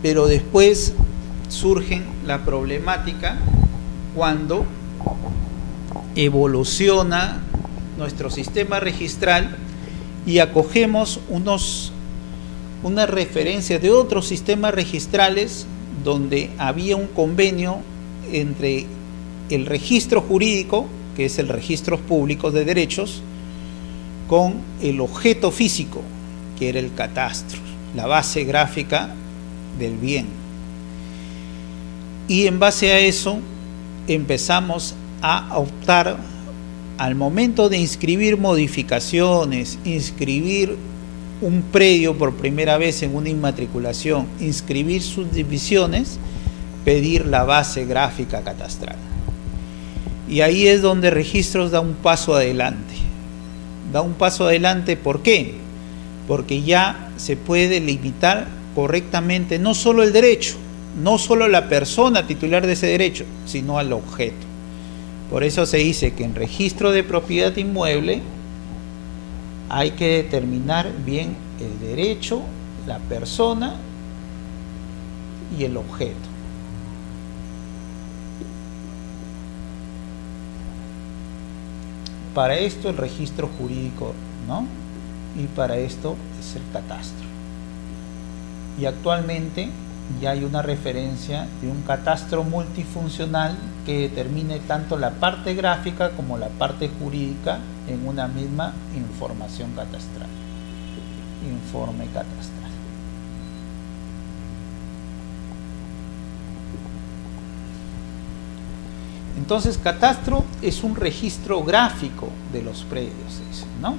pero después surge la problemática cuando evoluciona nuestro sistema registral y acogemos unas referencias de otros sistemas registrales donde había un convenio entre el registro jurídico, que es el registro público de derechos, con el objeto físico, que era el catastro, la base gráfica del bien. Y en base a eso empezamos a optar, al momento de inscribir modificaciones, inscribir un predio por primera vez en una inmatriculación, inscribir sus divisiones, pedir la base gráfica catastral. Y ahí es donde Registros da un paso adelante. Da un paso adelante, ¿por qué? Porque ya se puede limitar correctamente no solo el derecho, no solo la persona titular de ese derecho, sino al objeto. Por eso se dice que en registro de propiedad inmueble hay que determinar bien el derecho, la persona y el objeto. Para esto el registro jurídico, ¿no? Y para esto es el catastro. Y actualmente ya hay una referencia de un catastro multifuncional que determine tanto la parte gráfica como la parte jurídica en una misma información catastral. Informe catastral. Entonces, catastro es un registro gráfico de los predios, ¿no?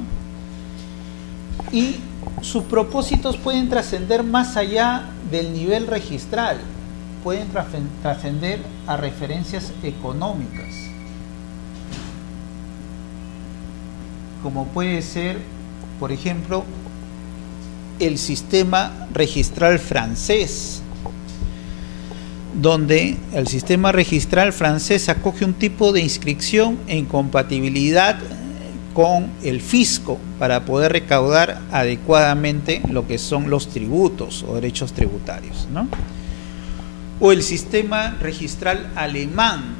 y sus propósitos pueden trascender más allá del nivel registral, pueden trascender a referencias económicas, como puede ser, por ejemplo, el sistema registral francés, donde el sistema registral francés acoge un tipo de inscripción en compatibilidad con el fisco para poder recaudar adecuadamente lo que son los tributos o derechos tributarios, ¿no? O el sistema registral alemán,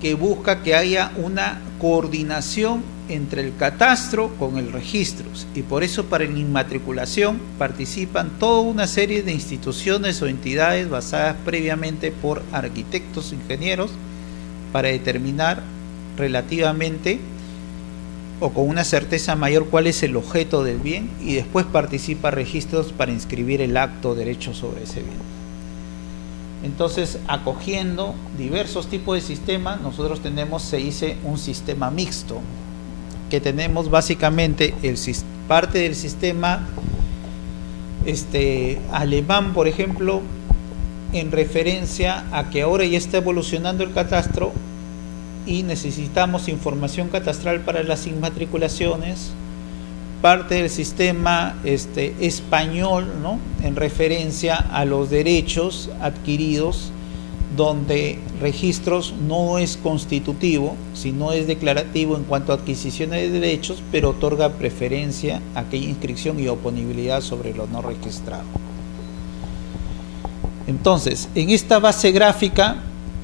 que busca que haya una coordinación entre el catastro con el registro, y por eso para la inmatriculación participan toda una serie de instituciones o entidades basadas previamente por arquitectos, ingenieros, para determinar relativamente o con una certeza mayor cuál es el objeto del bien, y después participa registros para inscribir el acto o derecho sobre ese bien. Entonces, acogiendo diversos tipos de sistemas, nosotros tenemos, se dice, un sistema mixto, que tenemos básicamente parte del sistema alemán, por ejemplo, en referencia a que ahora ya está evolucionando el catastro y necesitamos información catastral para las inmatriculaciones, parte del sistema español, ¿no?, en referencia a los derechos adquiridos, donde registros no es constitutivo, sino es declarativo en cuanto a adquisiciones de derechos, pero otorga preferencia a aquella inscripción y oponibilidad sobre lo no registrado. Entonces, en esta base gráfica,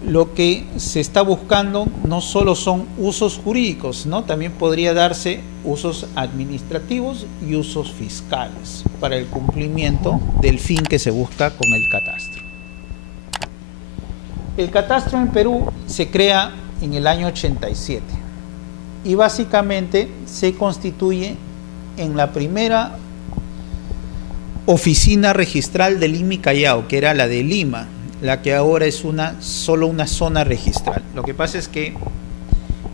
lo que se está buscando no solo son usos jurídicos, ¿no?, también podría darse usos administrativos y usos fiscales para el cumplimiento del fin que se busca con el catastro. El catastro en Perú se crea en el año 87 y básicamente se constituye en la primera oficina registral de Lima y Callao, que era la de Lima, la que ahora es solo una zona registral. Lo que pasa es que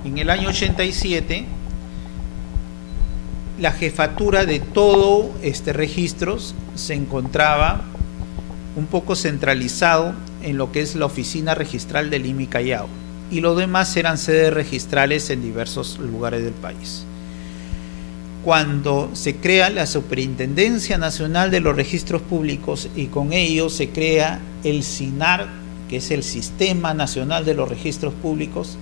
en el año 87 la jefatura de todo registros se encontraba un poco centralizado en lo que es la oficina registral de Lima y Callao, y los demás eran sedes registrales en diversos lugares del país. Cuando se crea la Superintendencia Nacional de los Registros Públicos y con ello se crea el SINAR, que es el Sistema Nacional de los Registros Públicos,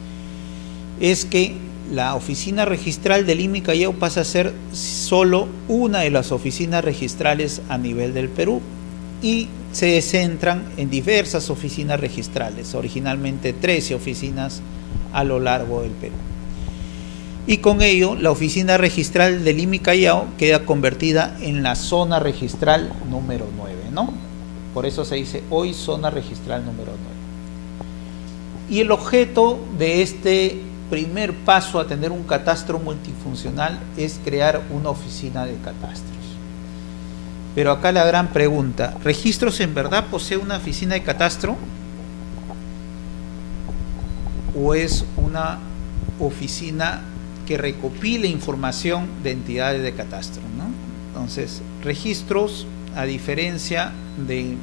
es que la oficina registral de Lima y Callao pasa a ser solo una de las oficinas registrales a nivel del Perú, y se centran en diversas oficinas registrales, originalmente 13 oficinas a lo largo del Perú. Y con ello la oficina registral de Lima y Callao queda convertida en la zona registral número 9, ¿no? Por eso se dice hoy zona registral número 9. Y el objeto de este primer paso a tener un catastro multifuncional es crear una oficina de catastros. Pero acá la gran pregunta: ¿Registros en verdad posee una oficina de catastro? ¿O es una oficina que recopila información de entidades de catastro, ¿no? Entonces, Registros, a diferencia de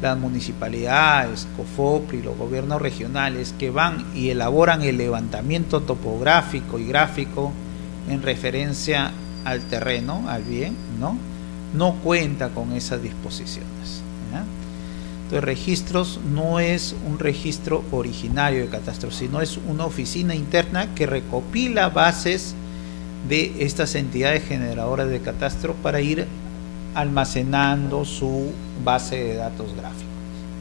las municipalidades, COFOPRI, los gobiernos regionales, que van y elaboran el levantamiento topográfico y gráfico en referencia al terreno, al bien, no cuenta con esas disposiciones, ¿ya? Entonces, Registros no es un registro originario de catastro, sino es una oficina interna que recopila bases de estas entidades generadoras de catastro para ir almacenando su base de datos gráficos.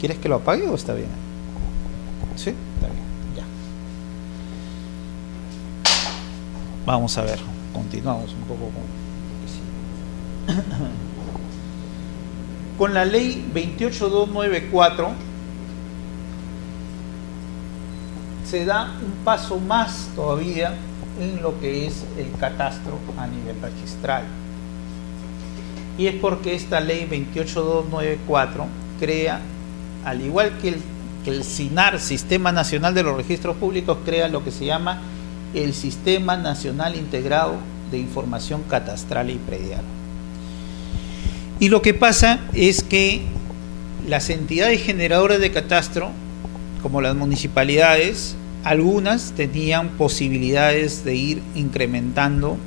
¿Quieres que lo apague o está bien? Sí, está bien, ya. Vamos a ver, continuamos un poco con la ley 28294 se da un paso más todavía en lo que es el catastro a nivel registral. Y es porque esta ley 28294 crea, al igual que el SINAR, Sistema Nacional de los Registros Públicos, crea lo que se llama el Sistema Nacional Integrado de Información Catastral y Predial. Y lo que pasa es que las entidades generadoras de catastro, como las municipalidades, algunas tenían posibilidades de ir incrementando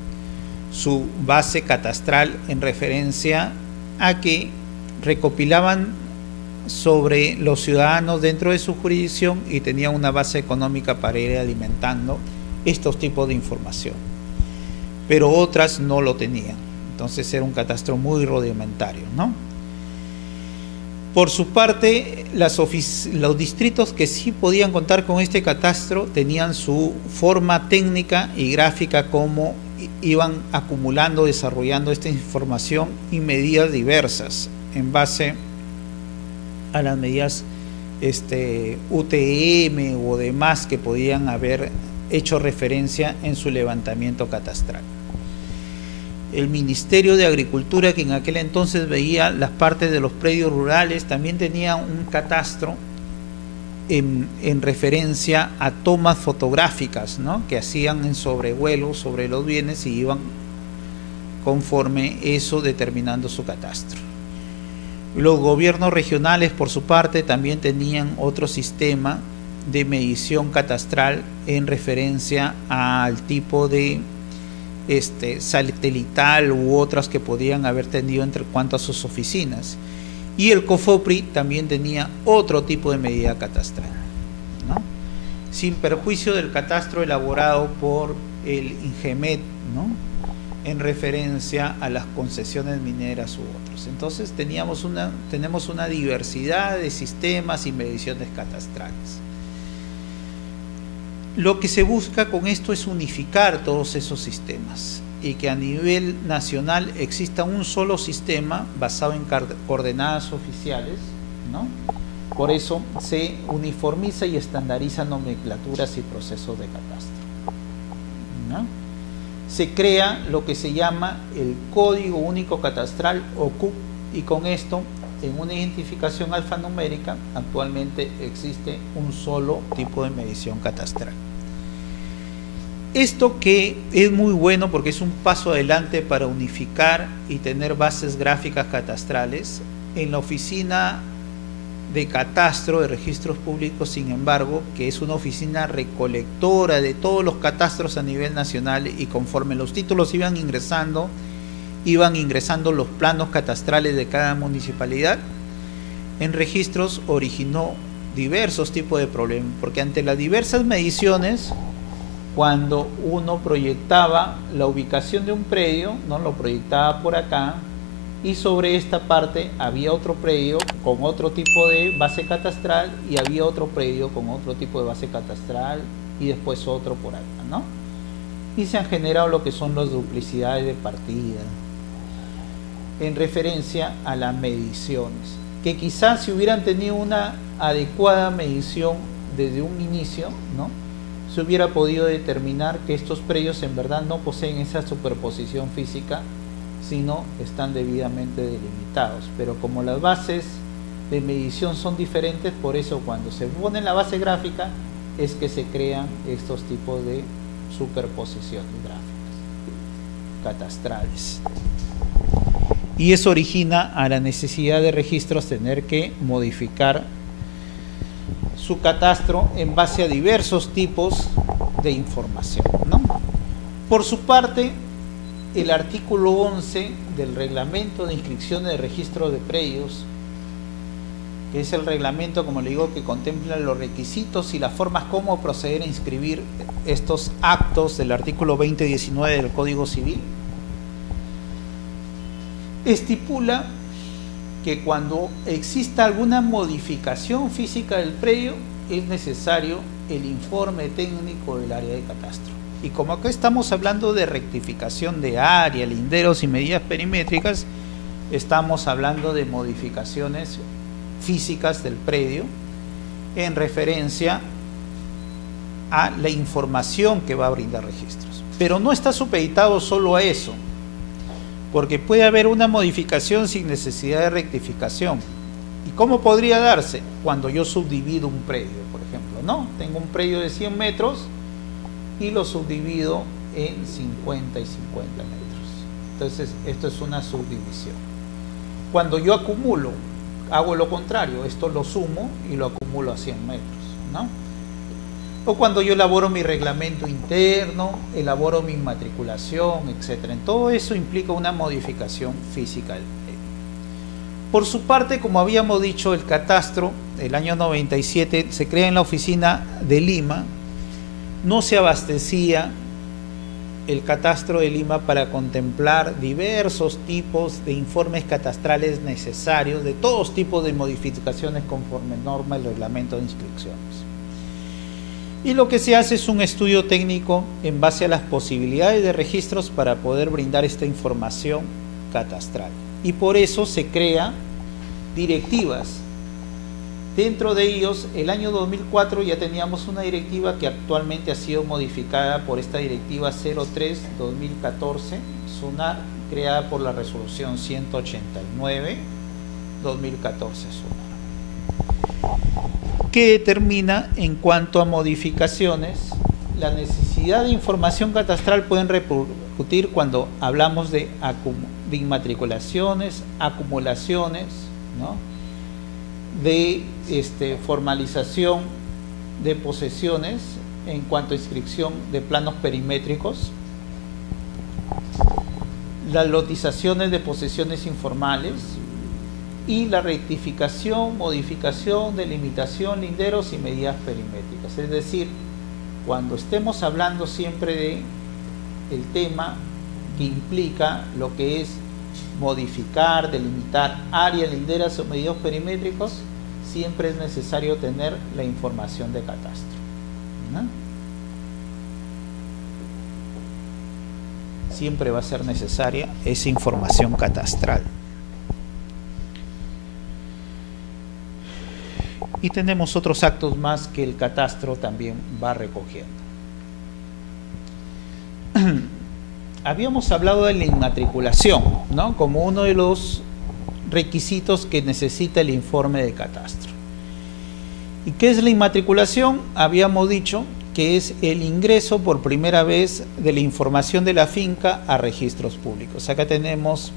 su base catastral en referencia a que recopilaban sobre los ciudadanos dentro de su jurisdicción y tenían una base económica para ir alimentando estos tipos de información. Pero otras no lo tenían. Entonces era un catastro muy rudimentario, ¿no? Por su parte, los distritos que sí podían contar con este catastro tenían su forma técnica y gráfica, como iban acumulando, desarrollando esta información y medidas diversas en base a las medidas UTM o demás que podían haber hecho referencia en su levantamiento catastral. El Ministerio de Agricultura, que en aquel entonces veía las partes de los predios rurales, también tenía un catastro en referencia a tomas fotográficas, ¿no?, que hacían en sobrevuelo sobre los bienes y iban conforme eso determinando su catastro. Los gobiernos regionales, por su parte, también tenían otro sistema de medición catastral en referencia al tipo de satelital u otras que podían haber tenido entre cuanto a sus oficinas. Y el COFOPRI también tenía otro tipo de medida catastral, ¿no?, sin perjuicio del catastro elaborado por el INGEMET, ¿no?, en referencia a las concesiones mineras u otros. Entonces tenemos una diversidad de sistemas y mediciones catastrales. Lo que se busca con esto es unificar todos esos sistemas y que a nivel nacional exista un solo sistema basado en coordenadas oficiales, ¿no? Por eso se uniformiza y estandariza nomenclaturas y procesos de catastro, ¿no? Se crea lo que se llama el Código Único Catastral, o CUC, y con esto, en una identificación alfanumérica, actualmente existe un solo tipo de medición catastral. Esto que es muy bueno porque es un paso adelante para unificar y tener bases gráficas catastrales. En la oficina de catastro de registros públicos, sin embargo, que es una oficina recolectora de todos los catastros a nivel nacional, y conforme los títulos iban ingresando los planos catastrales de cada municipalidad, en registros originó diversos tipos de problemas, porque ante las diversas mediciones, cuando uno proyectaba la ubicación de un predio, ¿no?, lo proyectaba por acá, y sobre esta parte había otro predio con otro tipo de base catastral, y había otro predio con otro tipo de base catastral, y después otro por acá, ¿no? Y se han generado lo que son las duplicidades de partida en referencia a las mediciones, que quizás si hubieran tenido una adecuada medición desde un inicio, ¿no?, se hubiera podido determinar que estos predios en verdad no poseen esa superposición física, sino están debidamente delimitados. Pero como las bases de medición son diferentes, por eso cuando se pone en la base gráfica es que se crean estos tipos de superposiciones gráficas catastrales. Y eso origina a la necesidad de registros tener que modificar su catastro en base a diversos tipos de información, ¿no? Por su parte, el artículo 11 del Reglamento de Inscripciones de Registro de Predios, que es el reglamento, como le digo, que contempla los requisitos y las formas cómo proceder a inscribir estos actos del artículo 2019 del Código Civil, estipula que cuando exista alguna modificación física del predio es necesario el informe técnico del área de catastro. Y como acá estamos hablando de rectificación de área, linderos y medidas perimétricas, estamos hablando de modificaciones físicas del predio en referencia a la información que va a brindar registros. Pero no está supeditado solo a eso, porque puede haber una modificación sin necesidad de rectificación. ¿Y cómo podría darse? Cuando yo subdivido un predio, por ejemplo, ¿no? Tengo un predio de 100 metros y lo subdivido en 50 y 50 metros. Entonces, esto es una subdivisión. Cuando yo acumulo, hago lo contrario, esto lo sumo y lo acumulo a 100 metros, ¿no? O cuando yo elaboro mi reglamento interno, elaboro mi inmatriculación, etc. En todo eso implica una modificación física del predio. Por su parte, como habíamos dicho, el catastro, el año 97, se crea en la oficina de Lima. No se abastecía el catastro de Lima para contemplar diversos tipos de informes catastrales necesarios, de todos tipos de modificaciones conforme norma el reglamento de inscripciones. Y lo que se hace es un estudio técnico en base a las posibilidades de registros para poder brindar esta información catastral. Y por eso se crea directivas. Dentro de ellos, el año 2004 ya teníamos una directiva que actualmente ha sido modificada por esta directiva 03-2014, SUNAR, creada por la resolución 189-2014 SUNAR, que determina en cuanto a modificaciones la necesidad de información catastral pueden repercutir cuando hablamos de inmatriculaciones, acumulaciones, ¿no? De formalización de posesiones en cuanto a inscripción de planos perimétricos, las lotizaciones de posesiones informales y la rectificación, modificación, delimitación, linderos y medidas perimétricas. Es decir, cuando estemos hablando siempre de el tema que implica lo que es modificar, delimitar áreas, linderas o medios perimétricos, siempre es necesario tener la información de catastro, ¿no? Siempre va a ser necesaria esa información catastral. Y tenemos otros actos más que el catastro también va recogiendo. Habíamos hablado de la inmatriculación, ¿no? Como uno de los requisitos que necesita el informe de catastro. ¿Y qué es la inmatriculación? Habíamos dicho que es el ingreso por primera vez de la información de la finca a registros públicos. Acá tenemos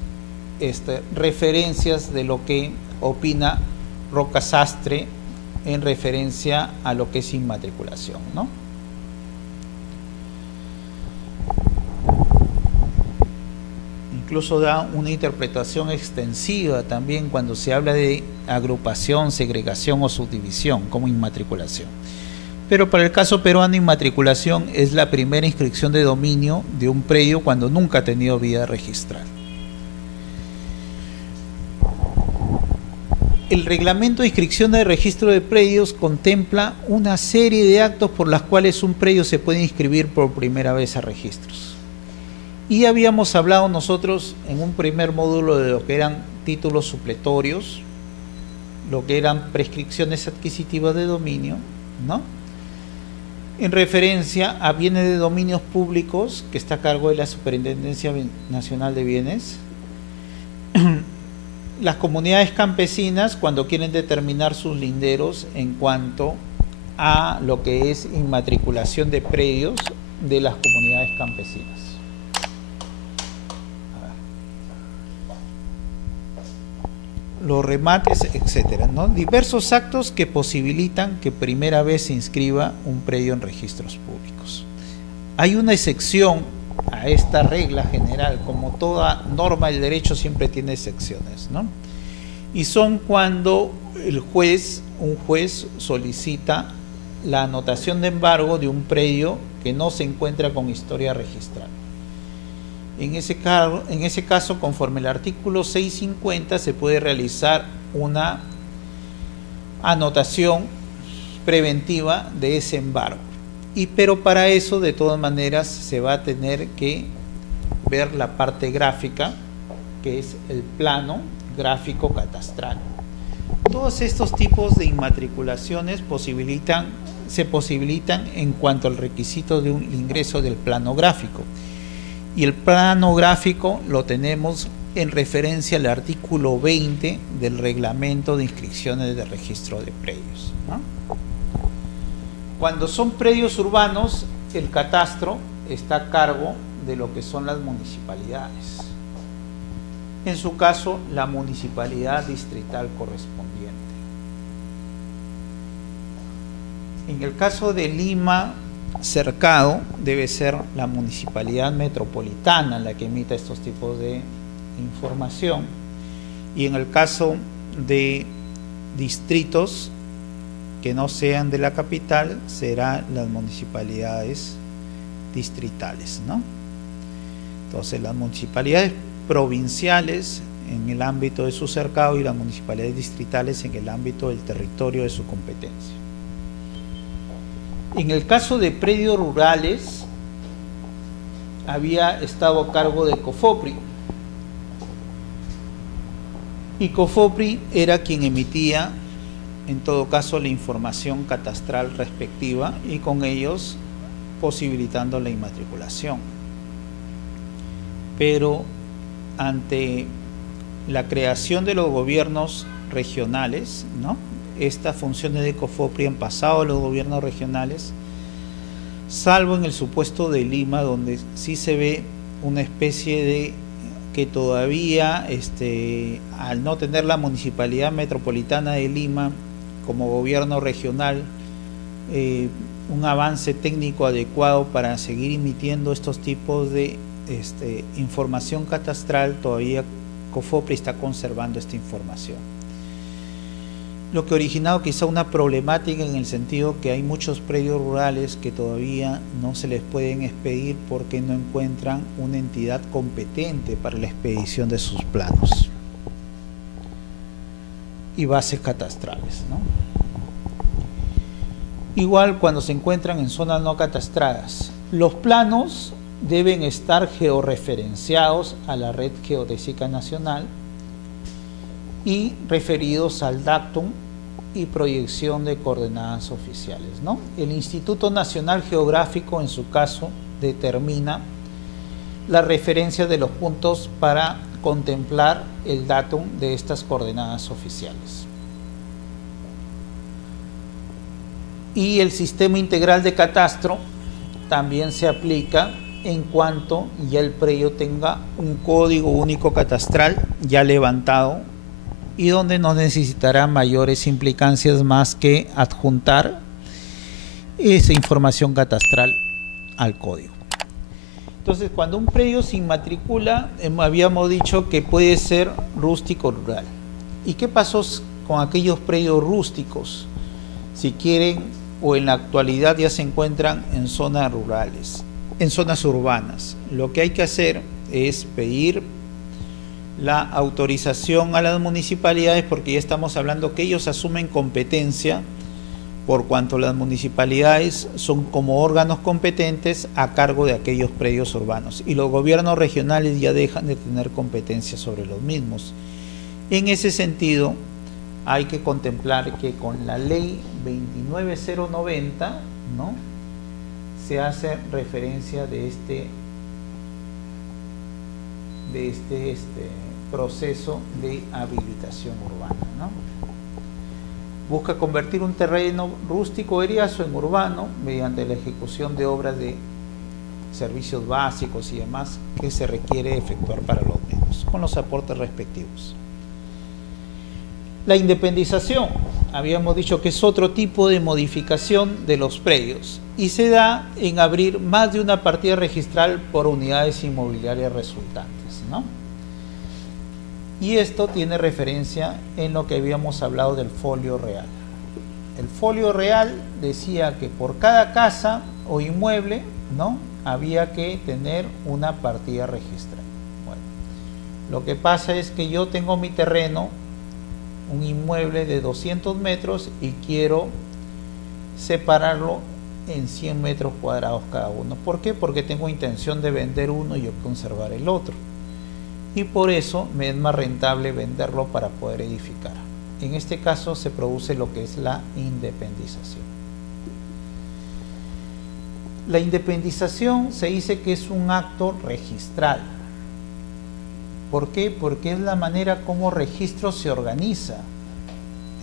referencias de lo que opina Roca Sastre en referencia a lo que es inmatriculación, ¿no? Incluso da una interpretación extensiva también cuando se habla de agrupación, segregación o subdivisión como inmatriculación. Pero para el caso peruano, inmatriculación es la primera inscripción de dominio de un predio cuando nunca ha tenido vida registral. El reglamento de inscripción de registro de predios contempla una serie de actos por las cuales un predio se puede inscribir por primera vez a registros. Y habíamos hablado nosotros en un primer módulo de lo que eran títulos supletorios, lo que eran prescripciones adquisitivas de dominio, ¿no? En referencia a bienes de dominios públicos, que está a cargo de la Superintendencia Nacional de Bienes, las comunidades campesinas cuando quieren determinar sus linderos en cuanto a lo que es inmatriculación de predios de las comunidades campesinas. Los remates, etcétera, ¿no? Diversos actos que posibilitan que primera vez se inscriba un predio en registros públicos. Hay una excepción a esta regla general, como toda norma del derecho siempre tiene excepciones, ¿no? Y son cuando un juez solicita la anotación de embargo de un predio que no se encuentra con historia registral. En ese caso, conforme el artículo 650, se puede realizar una anotación preventiva de ese embargo. Pero para eso, de todas maneras, se va a tener que ver la parte gráfica, que es el plano gráfico catastral. Todos estos tipos de inmatriculaciones se posibilitan en cuanto al requisito de un ingreso del plano gráfico. Y el plano gráfico lo tenemos en referencia al artículo 20 del reglamento de inscripciones de registro de predios, ¿no? Cuando son predios urbanos, el catastro está a cargo de lo que son las municipalidades. en su caso la municipalidad distrital correspondiente. En el caso de Lima Cercado, debe ser la municipalidad metropolitana la que emita estos tipos de información, y en el caso de distritos que no sean de la capital, serán las municipalidades distritales, ¿no? Entonces, las municipalidades provinciales en el ámbito de su cercado y las municipalidades distritales en el ámbito del territorio de su competencia. En el caso de predios rurales, había estado a cargo de COFOPRI, y COFOPRI era quien emitía en todo caso la información catastral respectiva y con ellos posibilitando la inmatriculación. Pero ante la creación de los gobiernos regionales, ¿no?, estas funciones de COFOPRI han pasado a los gobiernos regionales, salvo en el supuesto de Lima, donde sí se ve una especie de que todavía, al no tener la Municipalidad Metropolitana de Lima como gobierno regional, un avance técnico adecuado para seguir emitiendo estos tipos de información catastral, todavía COFOPRI está conservando esta información. Lo que ha originado quizá una problemática en el sentido que hay muchos predios rurales que todavía no se les pueden expedir porque no encuentran una entidad competente para la expedición de sus planos y bases catastrales, ¿no? Igual cuando se encuentran en zonas no catastradas, los planos deben estar georreferenciados a la Red Geodésica Nacional y referidos al datum y proyección de coordenadas oficiales, ¿no? El Instituto Nacional Geográfico, en su caso, determina la referencia de los puntos para contemplar el datum de estas coordenadas oficiales. Y el Sistema Integral de Catastro también se aplica en cuanto ya el predio tenga un código único catastral ya levantado y donde no necesitará mayores implicancias más que adjuntar esa información catastral al código. Entonces, cuando un predio se inmatricula, habíamos dicho que puede ser rústico rural. ¿Y qué pasó con aquellos predios rústicos? Si quieren, o en la actualidad ya se encuentran en zonas rurales, en zonas urbanas. Lo que hay que hacer es pedir la autorización a las municipalidades, porque ya estamos hablando que ellos asumen competencia por cuanto las municipalidades son como órganos competentes a cargo de aquellos predios urbanos y los gobiernos regionales ya dejan de tener competencia sobre los mismos. En ese sentido, hay que contemplar que con la ley 29090, ¿no?, se hace referencia de este proceso de habilitación urbana, ¿no? Busca convertir un terreno rústico eriazo en urbano mediante la ejecución de obras de servicios básicos y demás que se requiere efectuar para los mismos, con los aportes respectivos. La independización, habíamos dicho que es otro tipo de modificación de los predios y se da en abrir más de una partida registral por unidades inmobiliarias resultantes, ¿no? Y esto tiene referencia en lo que habíamos hablado del folio real. El folio real decía que por cada casa o inmueble, ¿no?, había que tener una partida registral. Bueno, lo que pasa es que yo tengo mi terreno, un inmueble de 200 metros y quiero separarlo en 100 metros cuadrados cada uno. ¿Por qué? Porque tengo intención de vender uno y yo conservar el otro. Y por eso me es más rentable venderlo para poder edificar. En este caso se produce lo que es la independización. La independización se dice que es un acto registral. ¿Por qué? Porque es la manera como registro se organiza.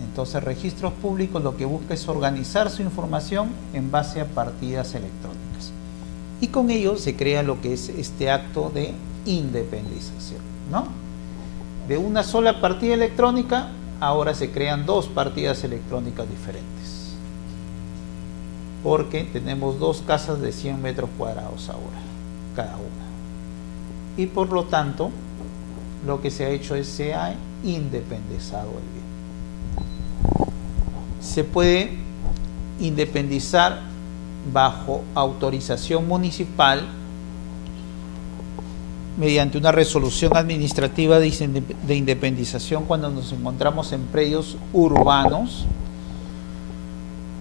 Entonces, Registros Públicos lo que busca es organizar su información en base a partidas electrónicas. Y con ello se crea lo que es este acto de independización, ¿no? De una sola partida electrónica, ahora se crean dos partidas electrónicas diferentes. Porque tenemos dos casas de 100 metros cuadrados ahora, cada una. Y por lo tanto, lo que se ha hecho es se ha independizado el bien. Se puede independizar bajo autorización municipal mediante una resolución administrativa de independización cuando nos encontramos en predios urbanos,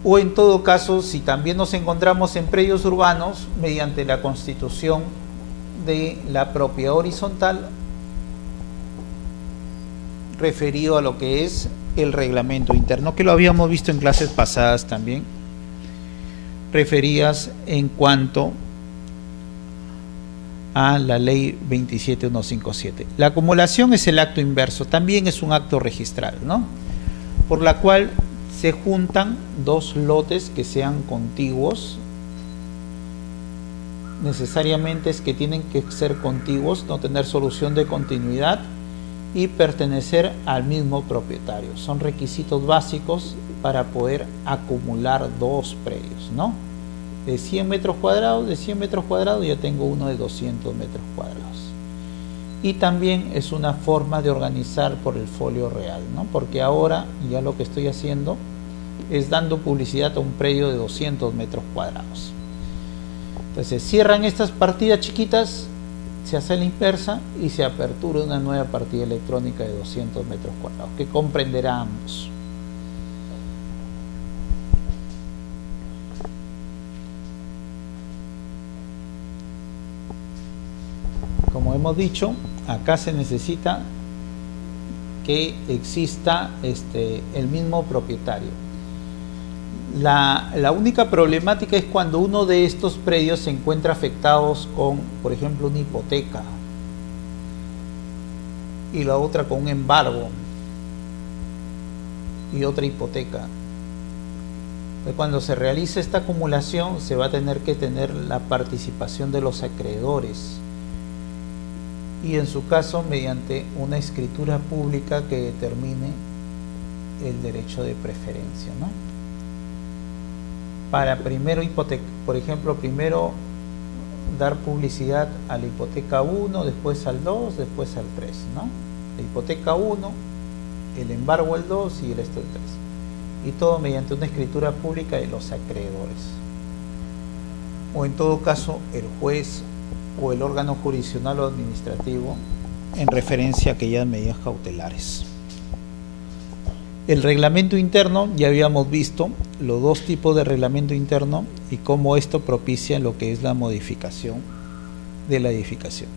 o en todo caso, si también nos encontramos en predios urbanos, mediante la constitución de la propiedad horizontal referido a lo que es el reglamento interno, que lo habíamos visto en clases pasadas también, referidas en cuanto a la ley 27157. La acumulación es el acto inverso, también es un acto registral, ¿no? Por la cual se juntan dos lotes que sean contiguos. Necesariamente es que tienen que ser contiguos, no tener solución de continuidad y pertenecer al mismo propietario. Son requisitos básicos para poder acumular dos predios, ¿no? De 100 metros cuadrados, yo tengo uno de 200 metros cuadrados. Y también es una forma de organizar por el folio real, ¿no? Porque ahora ya lo que estoy haciendo es dando publicidad a un predio de 200 metros cuadrados. Entonces cierran estas partidas chiquitas, se hace la inversa y se apertura una nueva partida electrónica de 200 metros cuadrados, que comprenderá ambos. Como hemos dicho, acá se necesita que exista el mismo propietario. La única problemática es cuando uno de estos predios se encuentra afectados con, por ejemplo, una hipoteca y la otra con un embargo y otra hipoteca. Cuando se realice esta acumulación se va a tener que tener la participación de los acreedores y en su caso mediante una escritura pública que determine el derecho de preferencia, ¿no? Para primero por ejemplo, primero dar publicidad a la hipoteca 1, después al 2, después al 3, ¿no? La hipoteca 1, el embargo el 2 y el resto el 3. Y todo mediante una escritura pública de los acreedores. O en todo caso, el juez o el órgano jurisdiccional o administrativo en referencia a aquellas medidas cautelares. El reglamento interno, ya habíamos visto los dos tipos de reglamento interno y cómo esto propicia lo que es la modificación de la edificación.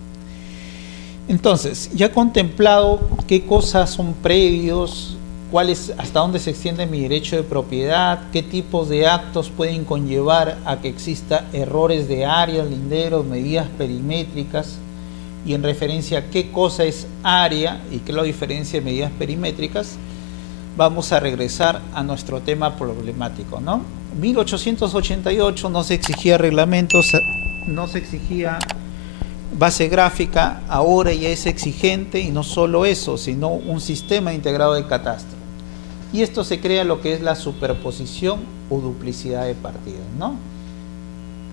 Entonces, ya contemplado qué cosas son predios, hasta dónde se extiende mi derecho de propiedad, qué tipos de actos pueden conllevar a que exista errores de áreas, linderos, medidas perimétricas, y en referencia a qué cosa es área y qué es la diferencia de medidas perimétricas, vamos a regresar a nuestro tema problemático, ¿no? 1888 no se exigía reglamentos, no se exigía base gráfica, ahora ya es exigente, y no solo eso, sino un sistema integrado de catastro. Y esto se crea lo que es la superposición o duplicidad de partidas, ¿no?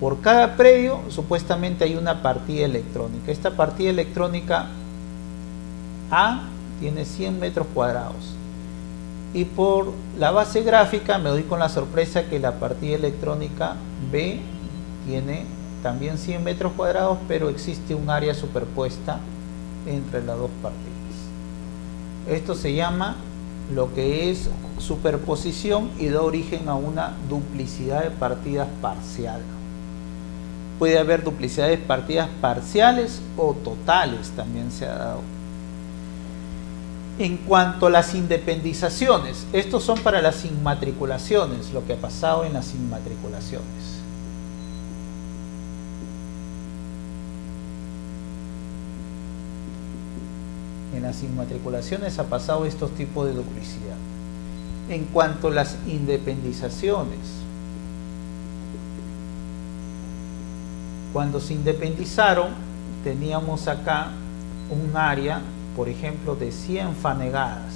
Por cada predio supuestamente hay una partida electrónica. Esta partida electrónica A tiene 100 metros cuadrados. Y por la base gráfica me doy con la sorpresa que la partida electrónica B tiene también 100 metros cuadrados, pero existe un área superpuesta entre las dos partidas. Esto se llama lo que es superposición y da origen a una duplicidad de partidas parcial. Puede haber duplicidad de partidas parciales o totales, también se ha dado. En cuanto a las independizaciones, estos son para las inmatriculaciones, lo que ha pasado en las inmatriculaciones. En las inmatriculaciones ha pasado estos tipos de duplicidad. En cuanto a las independizaciones, cuando se independizaron, teníamos acá un área por ejemplo, de 100 fanegadas.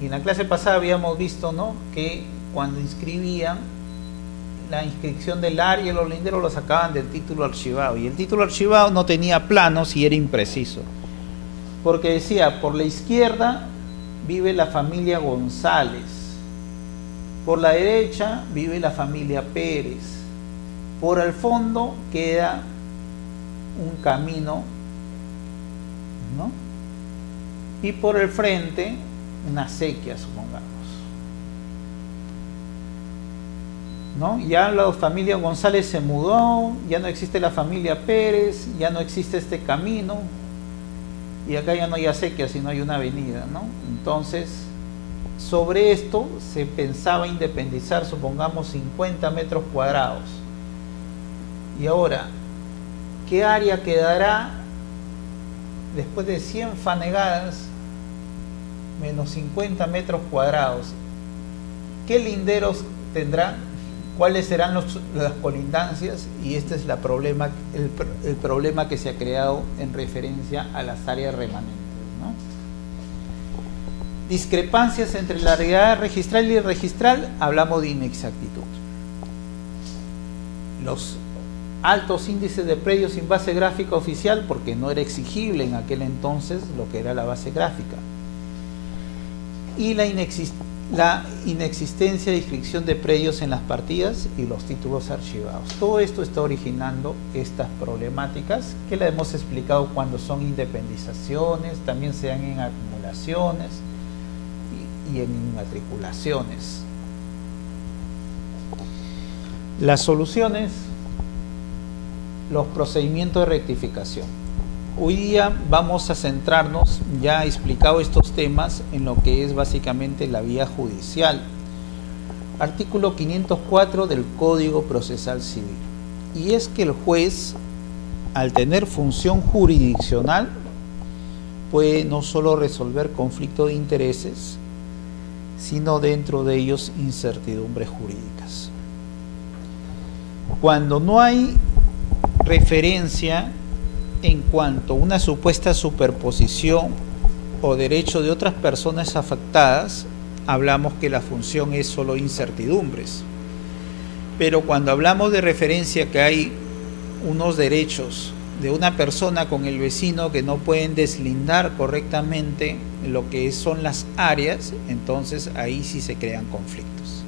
Y en la clase pasada habíamos visto, ¿no?, que cuando inscribían, la inscripción del área y los linderos lo sacaban del título archivado. Y el título archivado no tenía planos y era impreciso. Porque decía, por la izquierda vive la familia González, por la derecha vive la familia Pérez, por el fondo queda un camino, ¿no?, y por el frente una acequia, supongamos, ¿no? Ya la familia González se mudó, ya no existe la familia Pérez, ya no existe este camino, y acá ya no hay acequia, sino hay una avenida, ¿no? Entonces, sobre esto se pensaba independizar, supongamos, 50 metros cuadrados. Y ahora, ¿qué área quedará después de 100 fanegadas menos 50 metros cuadrados? ¿Qué linderos tendrán? ¿Cuáles serán las colindancias? Y este es el problema que se ha creado en referencia a las áreas remanentes, ¿no? Discrepancias entre la realidad registral y irregistral, hablamos de inexactitud. Los altos índices de predios sin base gráfica oficial, porque no era exigible en aquel entonces lo que era la base gráfica. Y la inexistencia de inscripción de predios en las partidas y los títulos archivados. Todo esto está originando estas problemáticas que la hemos explicado cuando son independizaciones, también se dan en acumulaciones y en inmatriculaciones. Las soluciones, los procedimientos de rectificación. Hoy día vamos a centrarnos, ya he explicado estos temas, en lo que es básicamente la vía judicial. Artículo 504 del Código Procesal Civil. Y es que el juez, al tener función jurisdiccional, puede no solo resolver conflictos de intereses, sino dentro de ellos incertidumbres jurídicas. Cuando no hay referencia en cuanto a una supuesta superposición o derecho de otras personas afectadas, hablamos que la función es solo incertidumbres. Pero cuando hablamos de referencia que hay unos derechos de una persona con el vecino que no pueden deslindar correctamente lo que son las áreas, entonces ahí sí se crean conflictos.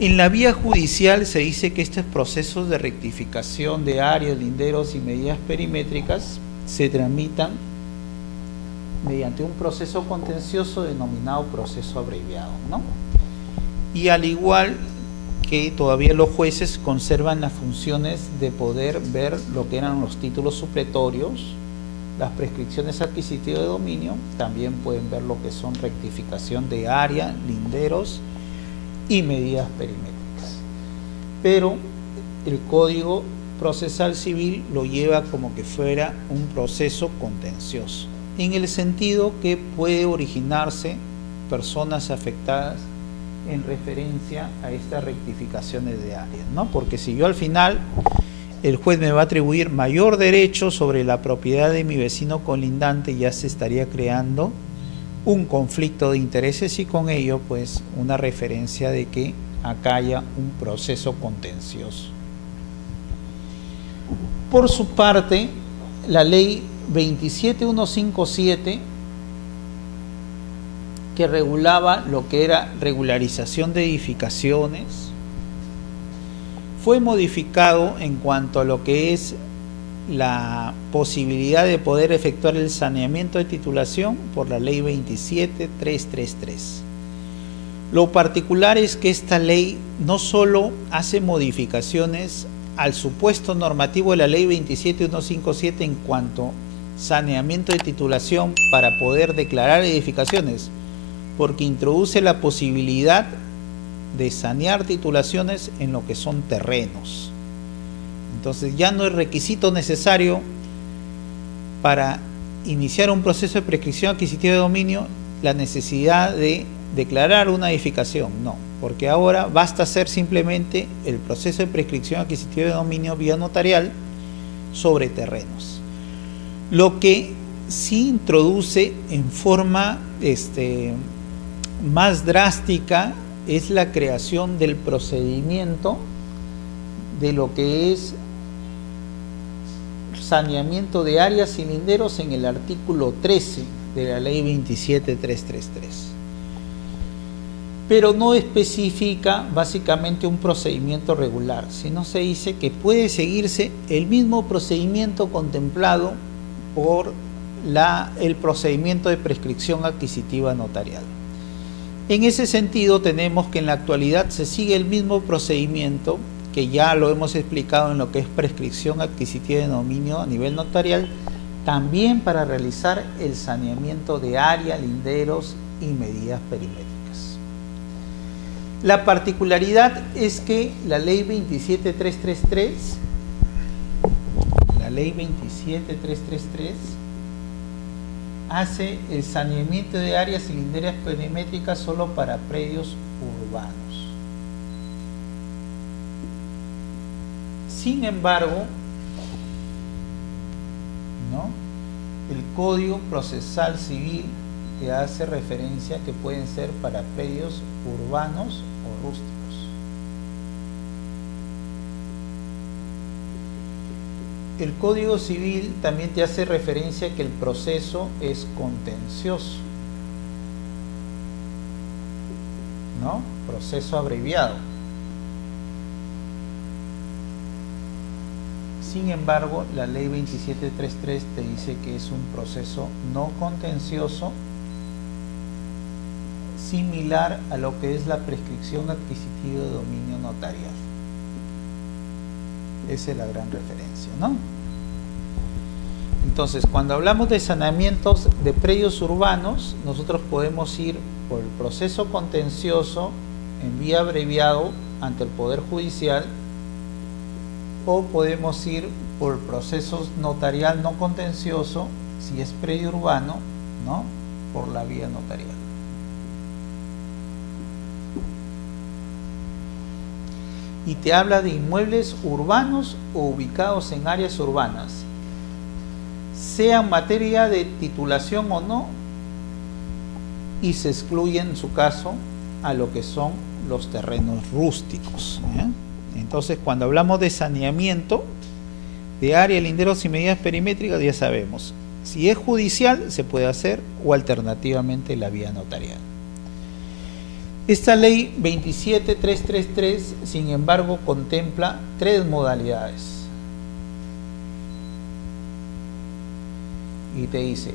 En la vía judicial se dice que estos procesos de rectificación de áreas, linderos y medidas perimétricas se tramitan mediante un proceso contencioso denominado proceso abreviado, ¿no? Y al igual que todavía los jueces conservan las funciones de poder ver lo que eran los títulos supletorios, las prescripciones adquisitivas de dominio, también pueden ver lo que son rectificación de área, linderos y medidas perimétricas. Pero el Código Procesal Civil lo lleva como que fuera un proceso contencioso, en el sentido que puede originarse personas afectadas en referencia a estas rectificaciones de áreas, ¿no? Porque si yo al final el juez me va a atribuir mayor derecho sobre la propiedad de mi vecino colindante, ya se estaría creando un conflicto de intereses y con ello pues una referencia de que acá haya un proceso contencioso. Por su parte, la ley 27157, que regulaba lo que era regularización de edificaciones, fue modificado en cuanto a lo que es la posibilidad de poder efectuar el saneamiento de titulación por la ley 27333. Lo particular es que esta ley no solo hace modificaciones al supuesto normativo de la ley 27157 en cuanto a saneamiento de titulación para poder declarar edificaciones, porque introduce la posibilidad de sanear titulaciones en lo que son terrenos. Entonces ya no es requisito necesario para iniciar un proceso de prescripción adquisitiva de dominio la necesidad de declarar una edificación, no, porque ahora basta hacer simplemente el proceso de prescripción adquisitiva de dominio vía notarial sobre terrenos. Lo que sí introduce en forma más drástica es la creación del procedimiento de lo que es saneamiento de áreas y linderos en el artículo 13 de la ley 27333. Pero no especifica básicamente un procedimiento regular, sino se dice que puede seguirse el mismo procedimiento contemplado por el procedimiento de prescripción adquisitiva notarial. En ese sentido, tenemos que en la actualidad se sigue el mismo procedimiento que ya lo hemos explicado en lo que es prescripción adquisitiva de dominio a nivel notarial, también para realizar el saneamiento de área, linderos y medidas perimétricas. La particularidad es que la ley 27333, hace el saneamiento de áreas y linderas perimétricas solo para predios urbanos. Sin embargo, el Código Procesal Civil te hace referencia que pueden ser para predios urbanos o rústicos. El Código Civil también te hace referencia a que el proceso es contencioso, proceso abreviado. Sin embargo, la ley 27333 te dice que es un proceso no contencioso, similar a lo que es la prescripción adquisitiva de dominio notarial. Esa es la gran referencia, Entonces, cuando hablamos de saneamientos de predios urbanos, nosotros podemos ir por el proceso contencioso en vía abreviado ante el Poder Judicial, o podemos ir por procesos notarial no contencioso, si es predio urbano, por la vía notarial. Y te habla de inmuebles urbanos o ubicados en áreas urbanas, sea materia de titulación o no, y se excluye en su caso a lo que son los terrenos rústicos. Entonces, cuando hablamos de saneamiento de área, linderos y medidas perimétricas, ya sabemos, si es judicial se puede hacer, o alternativamente la vía notarial. Esta ley 27333, sin embargo, contempla tres modalidades. Y te dice,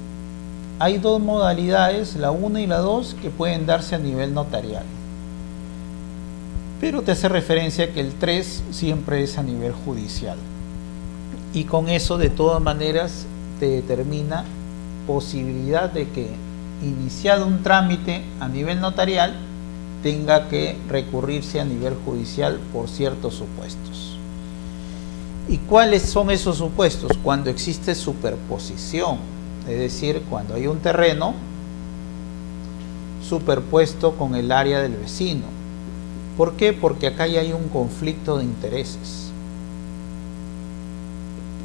hay dos modalidades, la 1 y la 2, que pueden darse a nivel notarial. Pero te hace referencia a que el 3 siempre es a nivel judicial. Y con eso, de todas maneras, te determina posibilidad de que, iniciado un trámite a nivel notarial, tenga que recurrirse a nivel judicial por ciertos supuestos. ¿Y cuáles son esos supuestos? Cuando existe superposición, es decir, cuando hay un terreno superpuesto con el área del vecino. ¿Por qué? Porque acá ya hay un conflicto de intereses.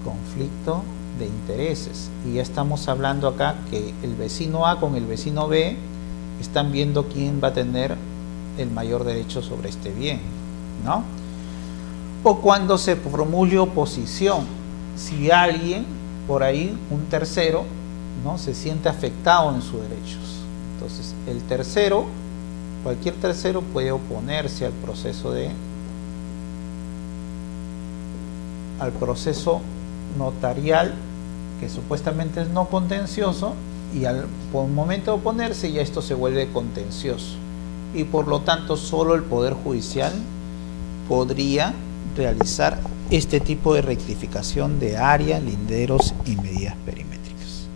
Conflicto de intereses. Y ya estamos hablando acá que el vecino A con el vecino B están viendo quién va a tener el mayor derecho sobre este bien, O cuando se promulgue oposición, si alguien por ahí, un tercero, se siente afectado en sus derechos. Entonces, el tercero, cualquier tercero puede oponerse al proceso notarial, que supuestamente es no contencioso, y al momento de oponerse ya esto se vuelve contencioso. Y por lo tanto solo el Poder Judicial podría realizar este tipo de rectificación de área, linderos y medidas perimétricas.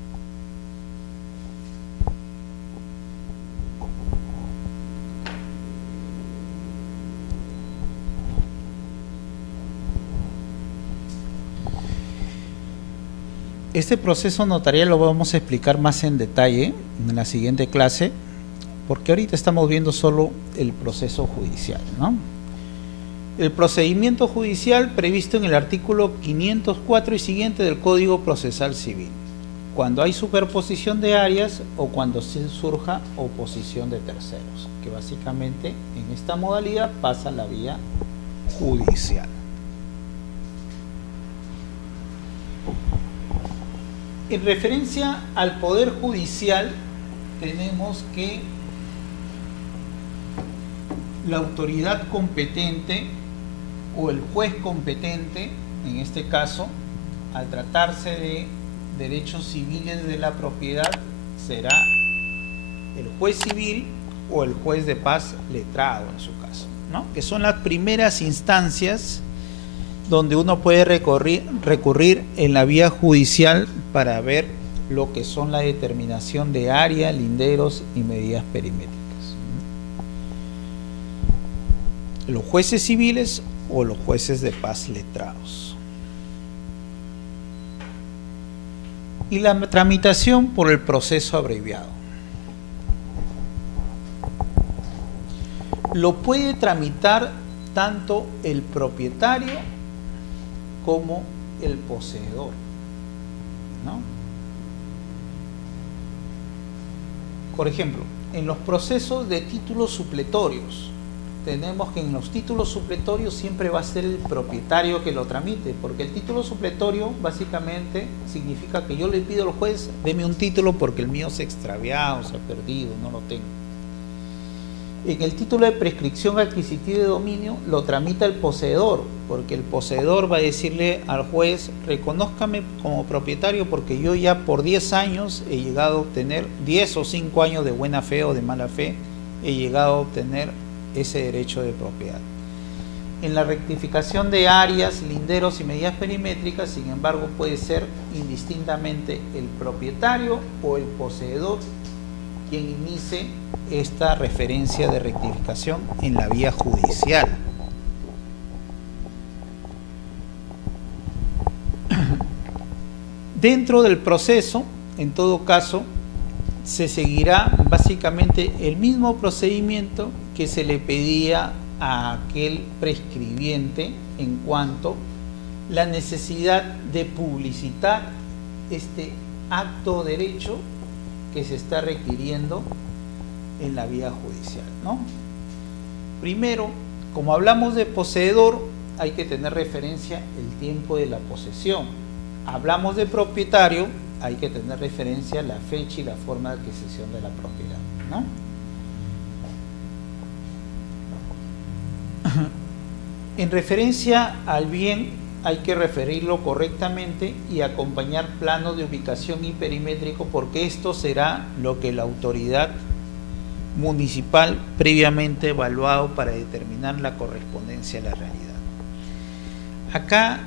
Este proceso notarial lo vamos a explicar más en detalle en la siguiente clase, porque ahorita estamos viendo solo el proceso judicial, El procedimiento judicial previsto en el artículo 504 y siguiente del Código Procesal Civil. cuando hay superposición de áreas o cuando surja oposición de terceros, que básicamente en esta modalidad pasa la vía judicial. En referencia al Poder Judicial, tenemos que la autoridad competente o el juez competente, en este caso, al tratarse de derechos civiles de la propiedad, será el juez civil o el juez de paz letrado en su caso, ¿no? Que son las primeras instancias donde uno puede recurrir en la vía judicial para ver lo que son la determinación de área, linderos y medidas perimétricas. Los jueces civiles o los jueces de paz letrados. Y la tramitación por el proceso abreviado. Lo puede tramitar tanto el propietario como el poseedor, ¿no? Por ejemplo, en los procesos de títulos supletorios, tenemos que en los títulos supletorios siempre va a ser el propietario que lo tramite, porque el título supletorio básicamente significa que yo le pido al juez, deme un título porque el mío se ha extraviado, se ha perdido, no lo tengo. En el título de prescripción adquisitiva de dominio lo tramita el poseedor, porque el poseedor va a decirle al juez, reconózcame como propietario porque yo ya por 10 años he llegado a obtener, 10 o 5 años de buena fe o de mala fe, he llegado a obtener ese derecho de propiedad. En la rectificación de áreas, linderos y medidas perimétricas, sin embargo, puede ser indistintamente el propietario o el poseedor quien inicie esta referencia de rectificación en la vía judicial. Dentro del proceso, en todo caso, se seguirá básicamente el mismo procedimiento que se le pedía a aquel prescribiente en cuanto a la necesidad de publicitar este acto de derecho que se está requiriendo en la vía judicial, ¿no? Primero, como hablamos de poseedor, hay que tener referencia el tiempo de la posesión. Hablamos de propietario, hay que tener referencia la fecha y la forma de adquisición de la propiedad, ¿no? En referencia al bien, hay que referirlo correctamente y acompañar planos de ubicación y perimétrico, porque esto será lo que la autoridad municipal previamente evaluado para determinar la correspondencia a la realidad. Acá,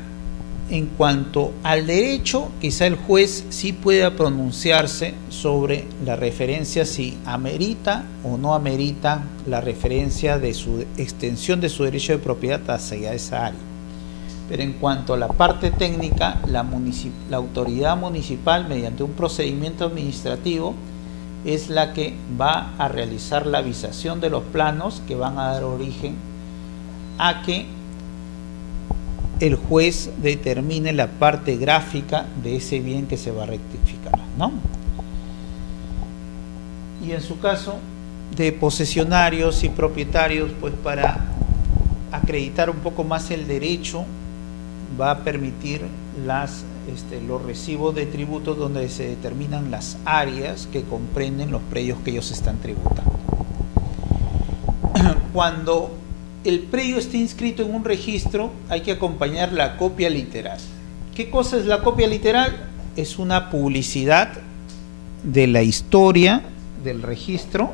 en cuanto al derecho, quizá el juez sí pueda pronunciarse sobre la referencia, si amerita o no amerita la referencia de su extensión de su derecho de propiedad hacia esa área. Pero en cuanto a la parte técnica, la autoridad municipal, mediante un procedimiento administrativo, es la que va a realizar la avisación de los planos que van a dar origen a que el juez determine la parte gráfica de ese bien que se va a rectificar, ¿no? Y en su caso de posesionarios y propietarios, pues para acreditar un poco más el derecho, va a permitir los recibos de tributos donde se determinan las áreas que comprenden los predios que ellos están tributando. Cuando el predio esté inscrito en un registro, hay que acompañar la copia literal. ¿Qué cosa es la copia literal? Es una publicidad de la historia del registro,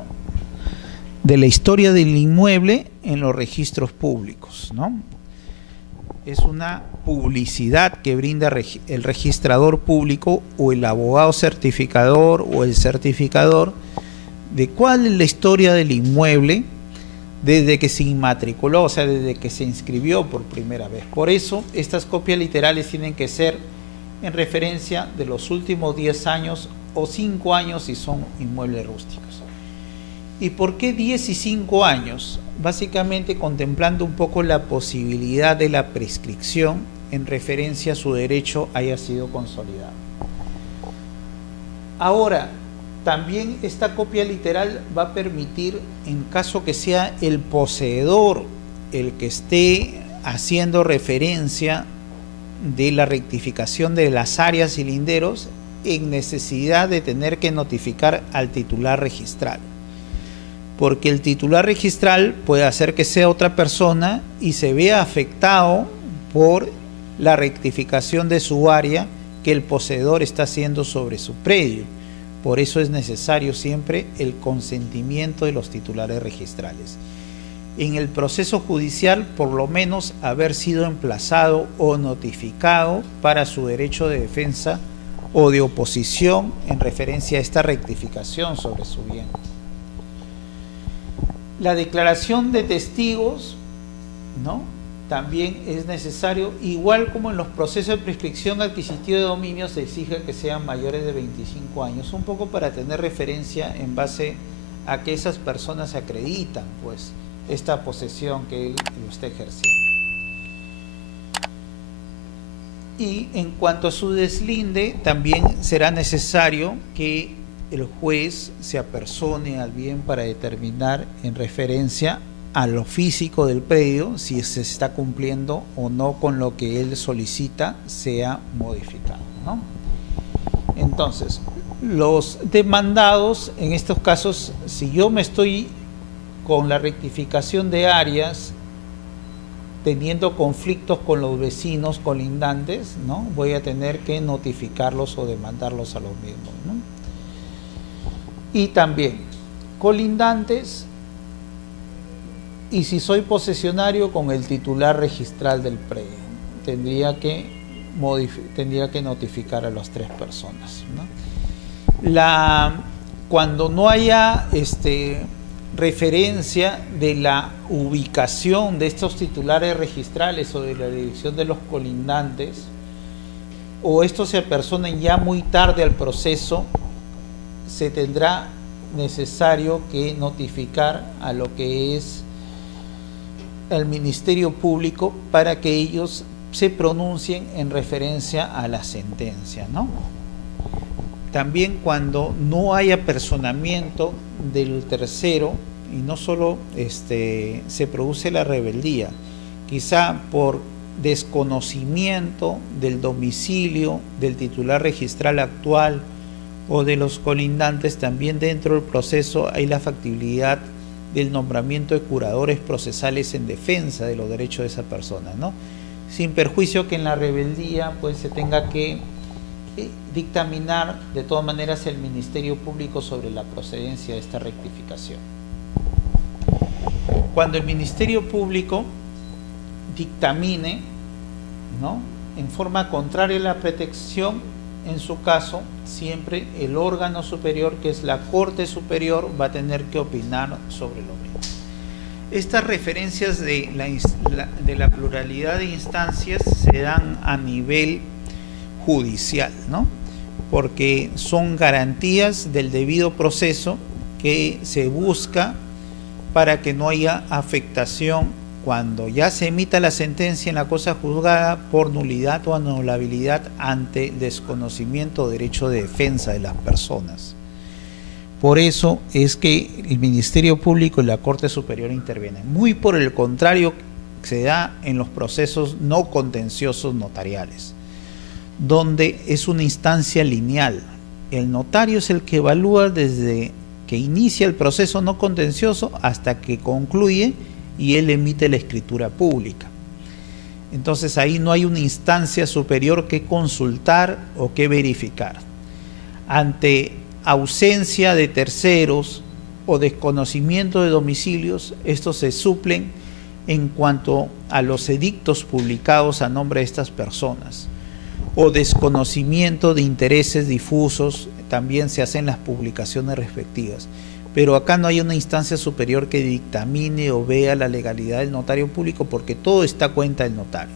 de la historia del inmueble en los registros públicos, ¿no? Es una publicidad que brinda el registrador público o el abogado certificador o el certificador de cuál es la historia del inmueble desde que se inmatriculó, o sea, desde que se inscribió por primera vez. Por eso, estas copias literales tienen que ser en referencia de los últimos 10 años o 5 años si son inmuebles rústicos. ¿Y por qué 10 y 5 años? Básicamente contemplando un poco la posibilidad de la prescripción, prescripción, en referencia a su derecho haya sido consolidado. Ahora, también esta copia literal va a permitir, en caso que sea el poseedor el que esté haciendo referencia de la rectificación de las áreas y linderos, en necesidad de tener que notificar al titular registral. Porque el titular registral puede hacer que sea otra persona y se vea afectado por la rectificación de su área que el poseedor está haciendo sobre su predio. Por eso es necesario siempre el consentimiento de los titulares registrales. En el proceso judicial, por lo menos haber sido emplazado o notificado para su derecho de defensa o de oposición en referencia a esta rectificación sobre su bien. La declaración de testigos, ¿no?, también es necesario, igual como en los procesos de prescripción adquisitiva de dominio se exige que sean mayores de 25 años, un poco para tener referencia en base a que esas personas acreditan pues esta posesión que él lo está ejerciendo. Y en cuanto a su deslinde, también será necesario que el juez se apersone al bien para determinar en referencia a lo físico del predio si se está cumpliendo o no con lo que él solicita sea modificado, ¿no? Entonces, los demandados, en estos casos, si yo me estoy con la rectificación de áreas teniendo conflictos con los vecinos colindantes, ¿no?, voy a tener que notificarlos o demandarlos a los mismos, ¿no? Y también colindantes, y si soy posesionario con el titular registral del predio, tendría que notificar a las tres personas, ¿no? Cuando no haya referencia de la ubicación de estos titulares registrales o de la dirección de los colindantes, o estos se apersonen ya muy tarde al proceso, se tendrá necesario que notificar a lo que es el Ministerio Público para que ellos se pronuncien en referencia a la sentencia, ¿no? También cuando no hay apersonamiento del tercero y no solo se produce la rebeldía, quizá por desconocimiento del domicilio del titular registral actual o de los colindantes, también dentro del proceso hay la factibilidad del nombramiento de curadores procesales en defensa de los derechos de esa persona, ¿no? Sin perjuicio que en la rebeldía pues se tenga que dictaminar de todas maneras el Ministerio Público sobre la procedencia de esta rectificación. Cuando el Ministerio Público dictamine, ¿no?, en forma contraria a la protección, en su caso, siempre el órgano superior, que es la Corte Superior, va a tener que opinar sobre lo mismo. Estas referencias de la pluralidad de instancias se dan a nivel judicial, ¿no?, porque son garantías del debido proceso que se busca para que no haya afectación cuando ya se emita la sentencia en la cosa juzgada por nulidad o anulabilidad ante el desconocimiento o derecho de defensa de las personas. Por eso es que el Ministerio Público y la Corte Superior intervienen. Muy por el contrario se da en los procesos no contenciosos notariales, donde es una instancia lineal. El notario es el que evalúa desde que inicia el proceso no contencioso hasta que concluye y él emite la escritura pública. Entonces ahí no hay una instancia superior que consultar o que verificar. Ante ausencia de terceros o desconocimiento de domicilios, estos se suplen en cuanto a los edictos publicados a nombre de estas personas, o desconocimiento de intereses difusos, también se hacen las publicaciones respectivas. Pero acá no hay una instancia superior que dictamine o vea la legalidad del notario público, porque todo está a cuenta del notario.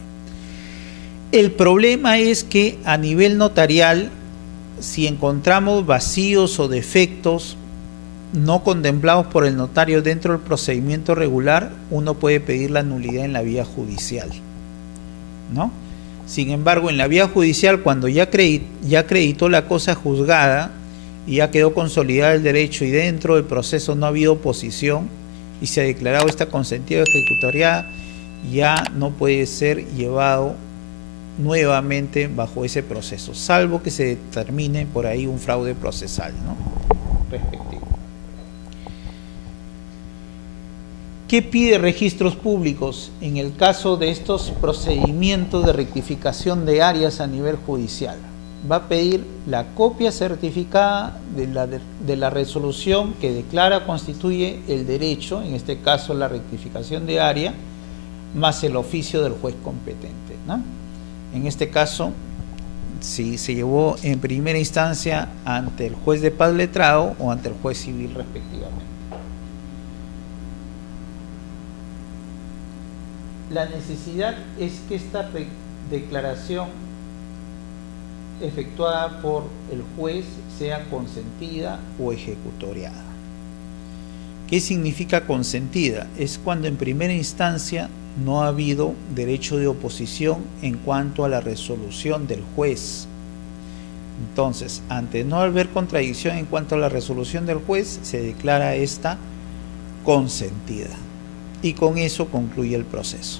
El problema es que a nivel notarial, si encontramos vacíos o defectos no contemplados por el notario dentro del procedimiento regular, uno puede pedir la nulidad en la vía judicial, ¿no? Sin embargo, en la vía judicial, cuando ya acreditó la cosa juzgada y ya quedó consolidado el derecho y dentro del proceso no ha habido oposición y se ha declarado esta consentida ejecutoriada, ya no puede ser llevado nuevamente bajo ese proceso, salvo que se determine por ahí un fraude procesal, ¿no? Respectivo. ¿Qué pide registros públicos en el caso de estos procedimientos de rectificación de áreas a nivel judicial? Va a pedir la copia certificada de la resolución que declara constituye el derecho, en este caso la rectificación de área, más el oficio del juez competente, ¿no? En este caso, si se llevó en primera instancia ante el juez de paz letrado o ante el juez civil respectivamente. La necesidad es que esta declaración efectuada por el juez sea consentida o ejecutoriada. ¿Qué significa consentida? Es cuando en primera instancia no ha habido derecho de oposición en cuanto a la resolución del juez. Entonces, ante no haber contradicción en cuanto a la resolución del juez, se declara esta consentida. Y con eso concluye el proceso.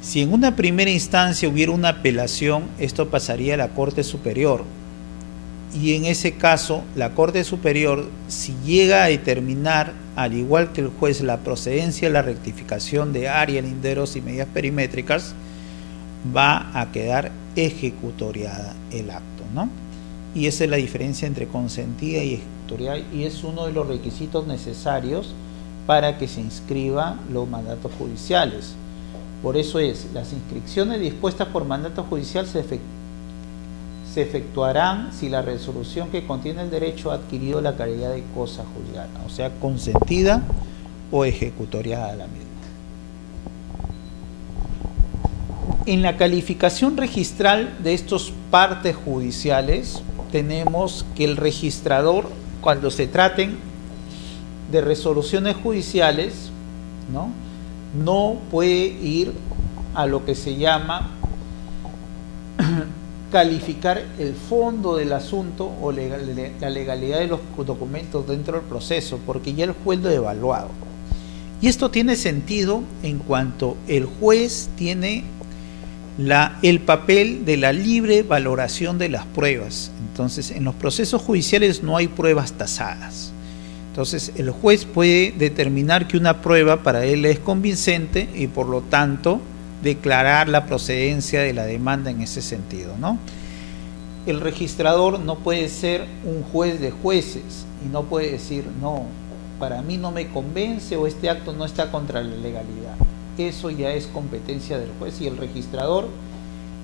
Si en una primera instancia hubiera una apelación, esto pasaría a la Corte Superior. Y en ese caso, la Corte Superior, si llega a determinar, al igual que el juez, la procedencia de la rectificación de área, linderos y medidas perimétricas, va a quedar ejecutoriada el acto, ¿no? Y esa es la diferencia entre consentida y ejecutoriada, y es uno de los requisitos necesarios para que se inscriban los mandatos judiciales. Por eso las inscripciones dispuestas por mandato judicial se efectuarán si la resolución que contiene el derecho ha adquirido la calidad de cosa juzgada, o sea, consentida o ejecutoriada la misma. En la calificación registral de estos partes judiciales, tenemos que el registrador, cuando se traten de resoluciones judiciales, no puede ir a lo que se llama calificar el fondo del asunto o la legalidad de los documentos dentro del proceso, porque ya el juez lo ha evaluado. Y esto tiene sentido en cuanto el juez tiene el papel de la libre valoración de las pruebas. Entonces, en los procesos judiciales no hay pruebas tasadas. Entonces, el juez puede determinar que una prueba para él es convincente y por lo tanto declarar la procedencia de la demanda en ese sentido, ¿no? El registrador no puede ser un juez de jueces y no puede decir, no, para mí no me convence o este acto no está contra la legalidad. Eso ya es competencia del juez, y el registrador,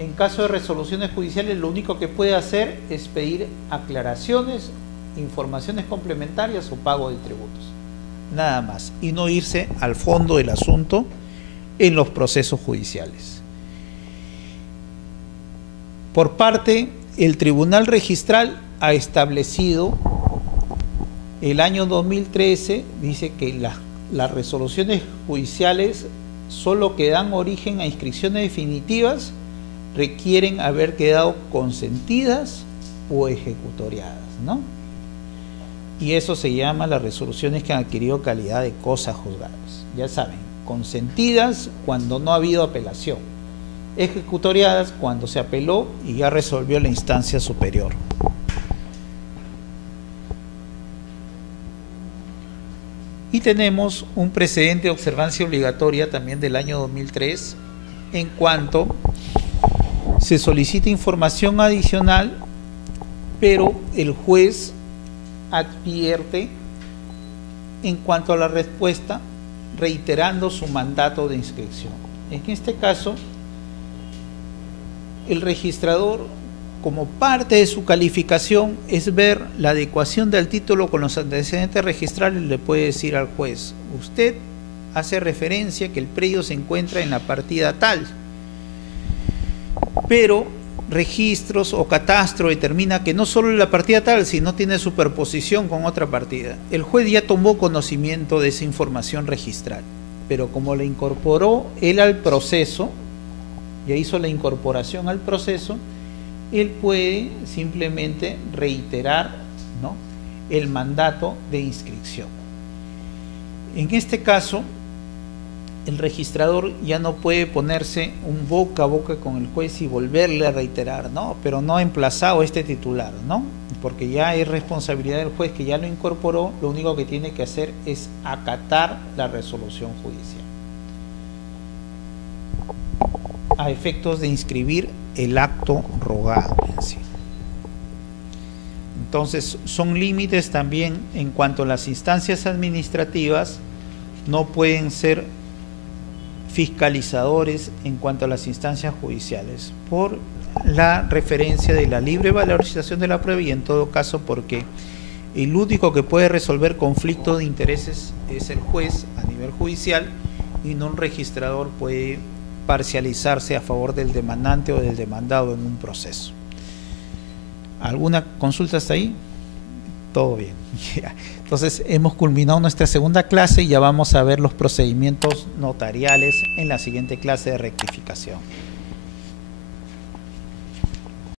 en caso de resoluciones judiciales, lo único que puede hacer es pedir aclaraciones, informaciones complementarias o pago de tributos, nada más, y no irse al fondo del asunto en los procesos judiciales. Por parte, el Tribunal Registral ha establecido el año 2013, dice que las resoluciones judiciales solo que dan origen a inscripciones definitivas requieren haber quedado consentidas o ejecutoriadas, ¿no? Y eso se llama las resoluciones que han adquirido calidad de cosas juzgadas. Ya saben, consentidas cuando no ha habido apelación, ejecutoriadas cuando se apeló y ya resolvió la instancia superior. Y tenemos un precedente de observancia obligatoria también del año 2003 en cuanto se solicita información adicional, pero el juez advierte en cuanto a la respuesta, reiterando su mandato de inscripción. En este caso, el registrador, como parte de su calificación, es ver la adecuación del título con los antecedentes registrales. Le puede decir al juez, usted hace referencia que el predio se encuentra en la partida tal, pero registros o catastro determina que no solo la partida tal, sino tiene superposición con otra partida. El juez ya tomó conocimiento de esa información registral, pero como la incorporó él al proceso, ya hizo la incorporación al proceso, él puede simplemente reiterar, ¿no?, el mandato de inscripción. En este caso, el registrador ya no puede ponerse un boca a boca con el juez y volverle a reiterar, ¿no?, pero no ha emplazado este titular, ¿no?, porque ya es responsabilidad del juez que ya lo incorporó. Lo único que tiene que hacer es acatar la resolución judicial a efectos de inscribir el acto rogado en sí. Entonces, son límites también en cuanto a las instancias administrativas. No pueden ser fiscalizadores en cuanto a las instancias judiciales por la referencia de la libre valorización de la prueba, y en todo caso porque el único que puede resolver conflicto de intereses es el juez a nivel judicial, y no un registrador puede parcializarse a favor del demandante o del demandado en un proceso. ¿Alguna consulta hasta ahí? Todo bien. Entonces hemos culminado nuestra segunda clase y ya vamos a ver los procedimientos notariales en la siguiente clase de rectificación.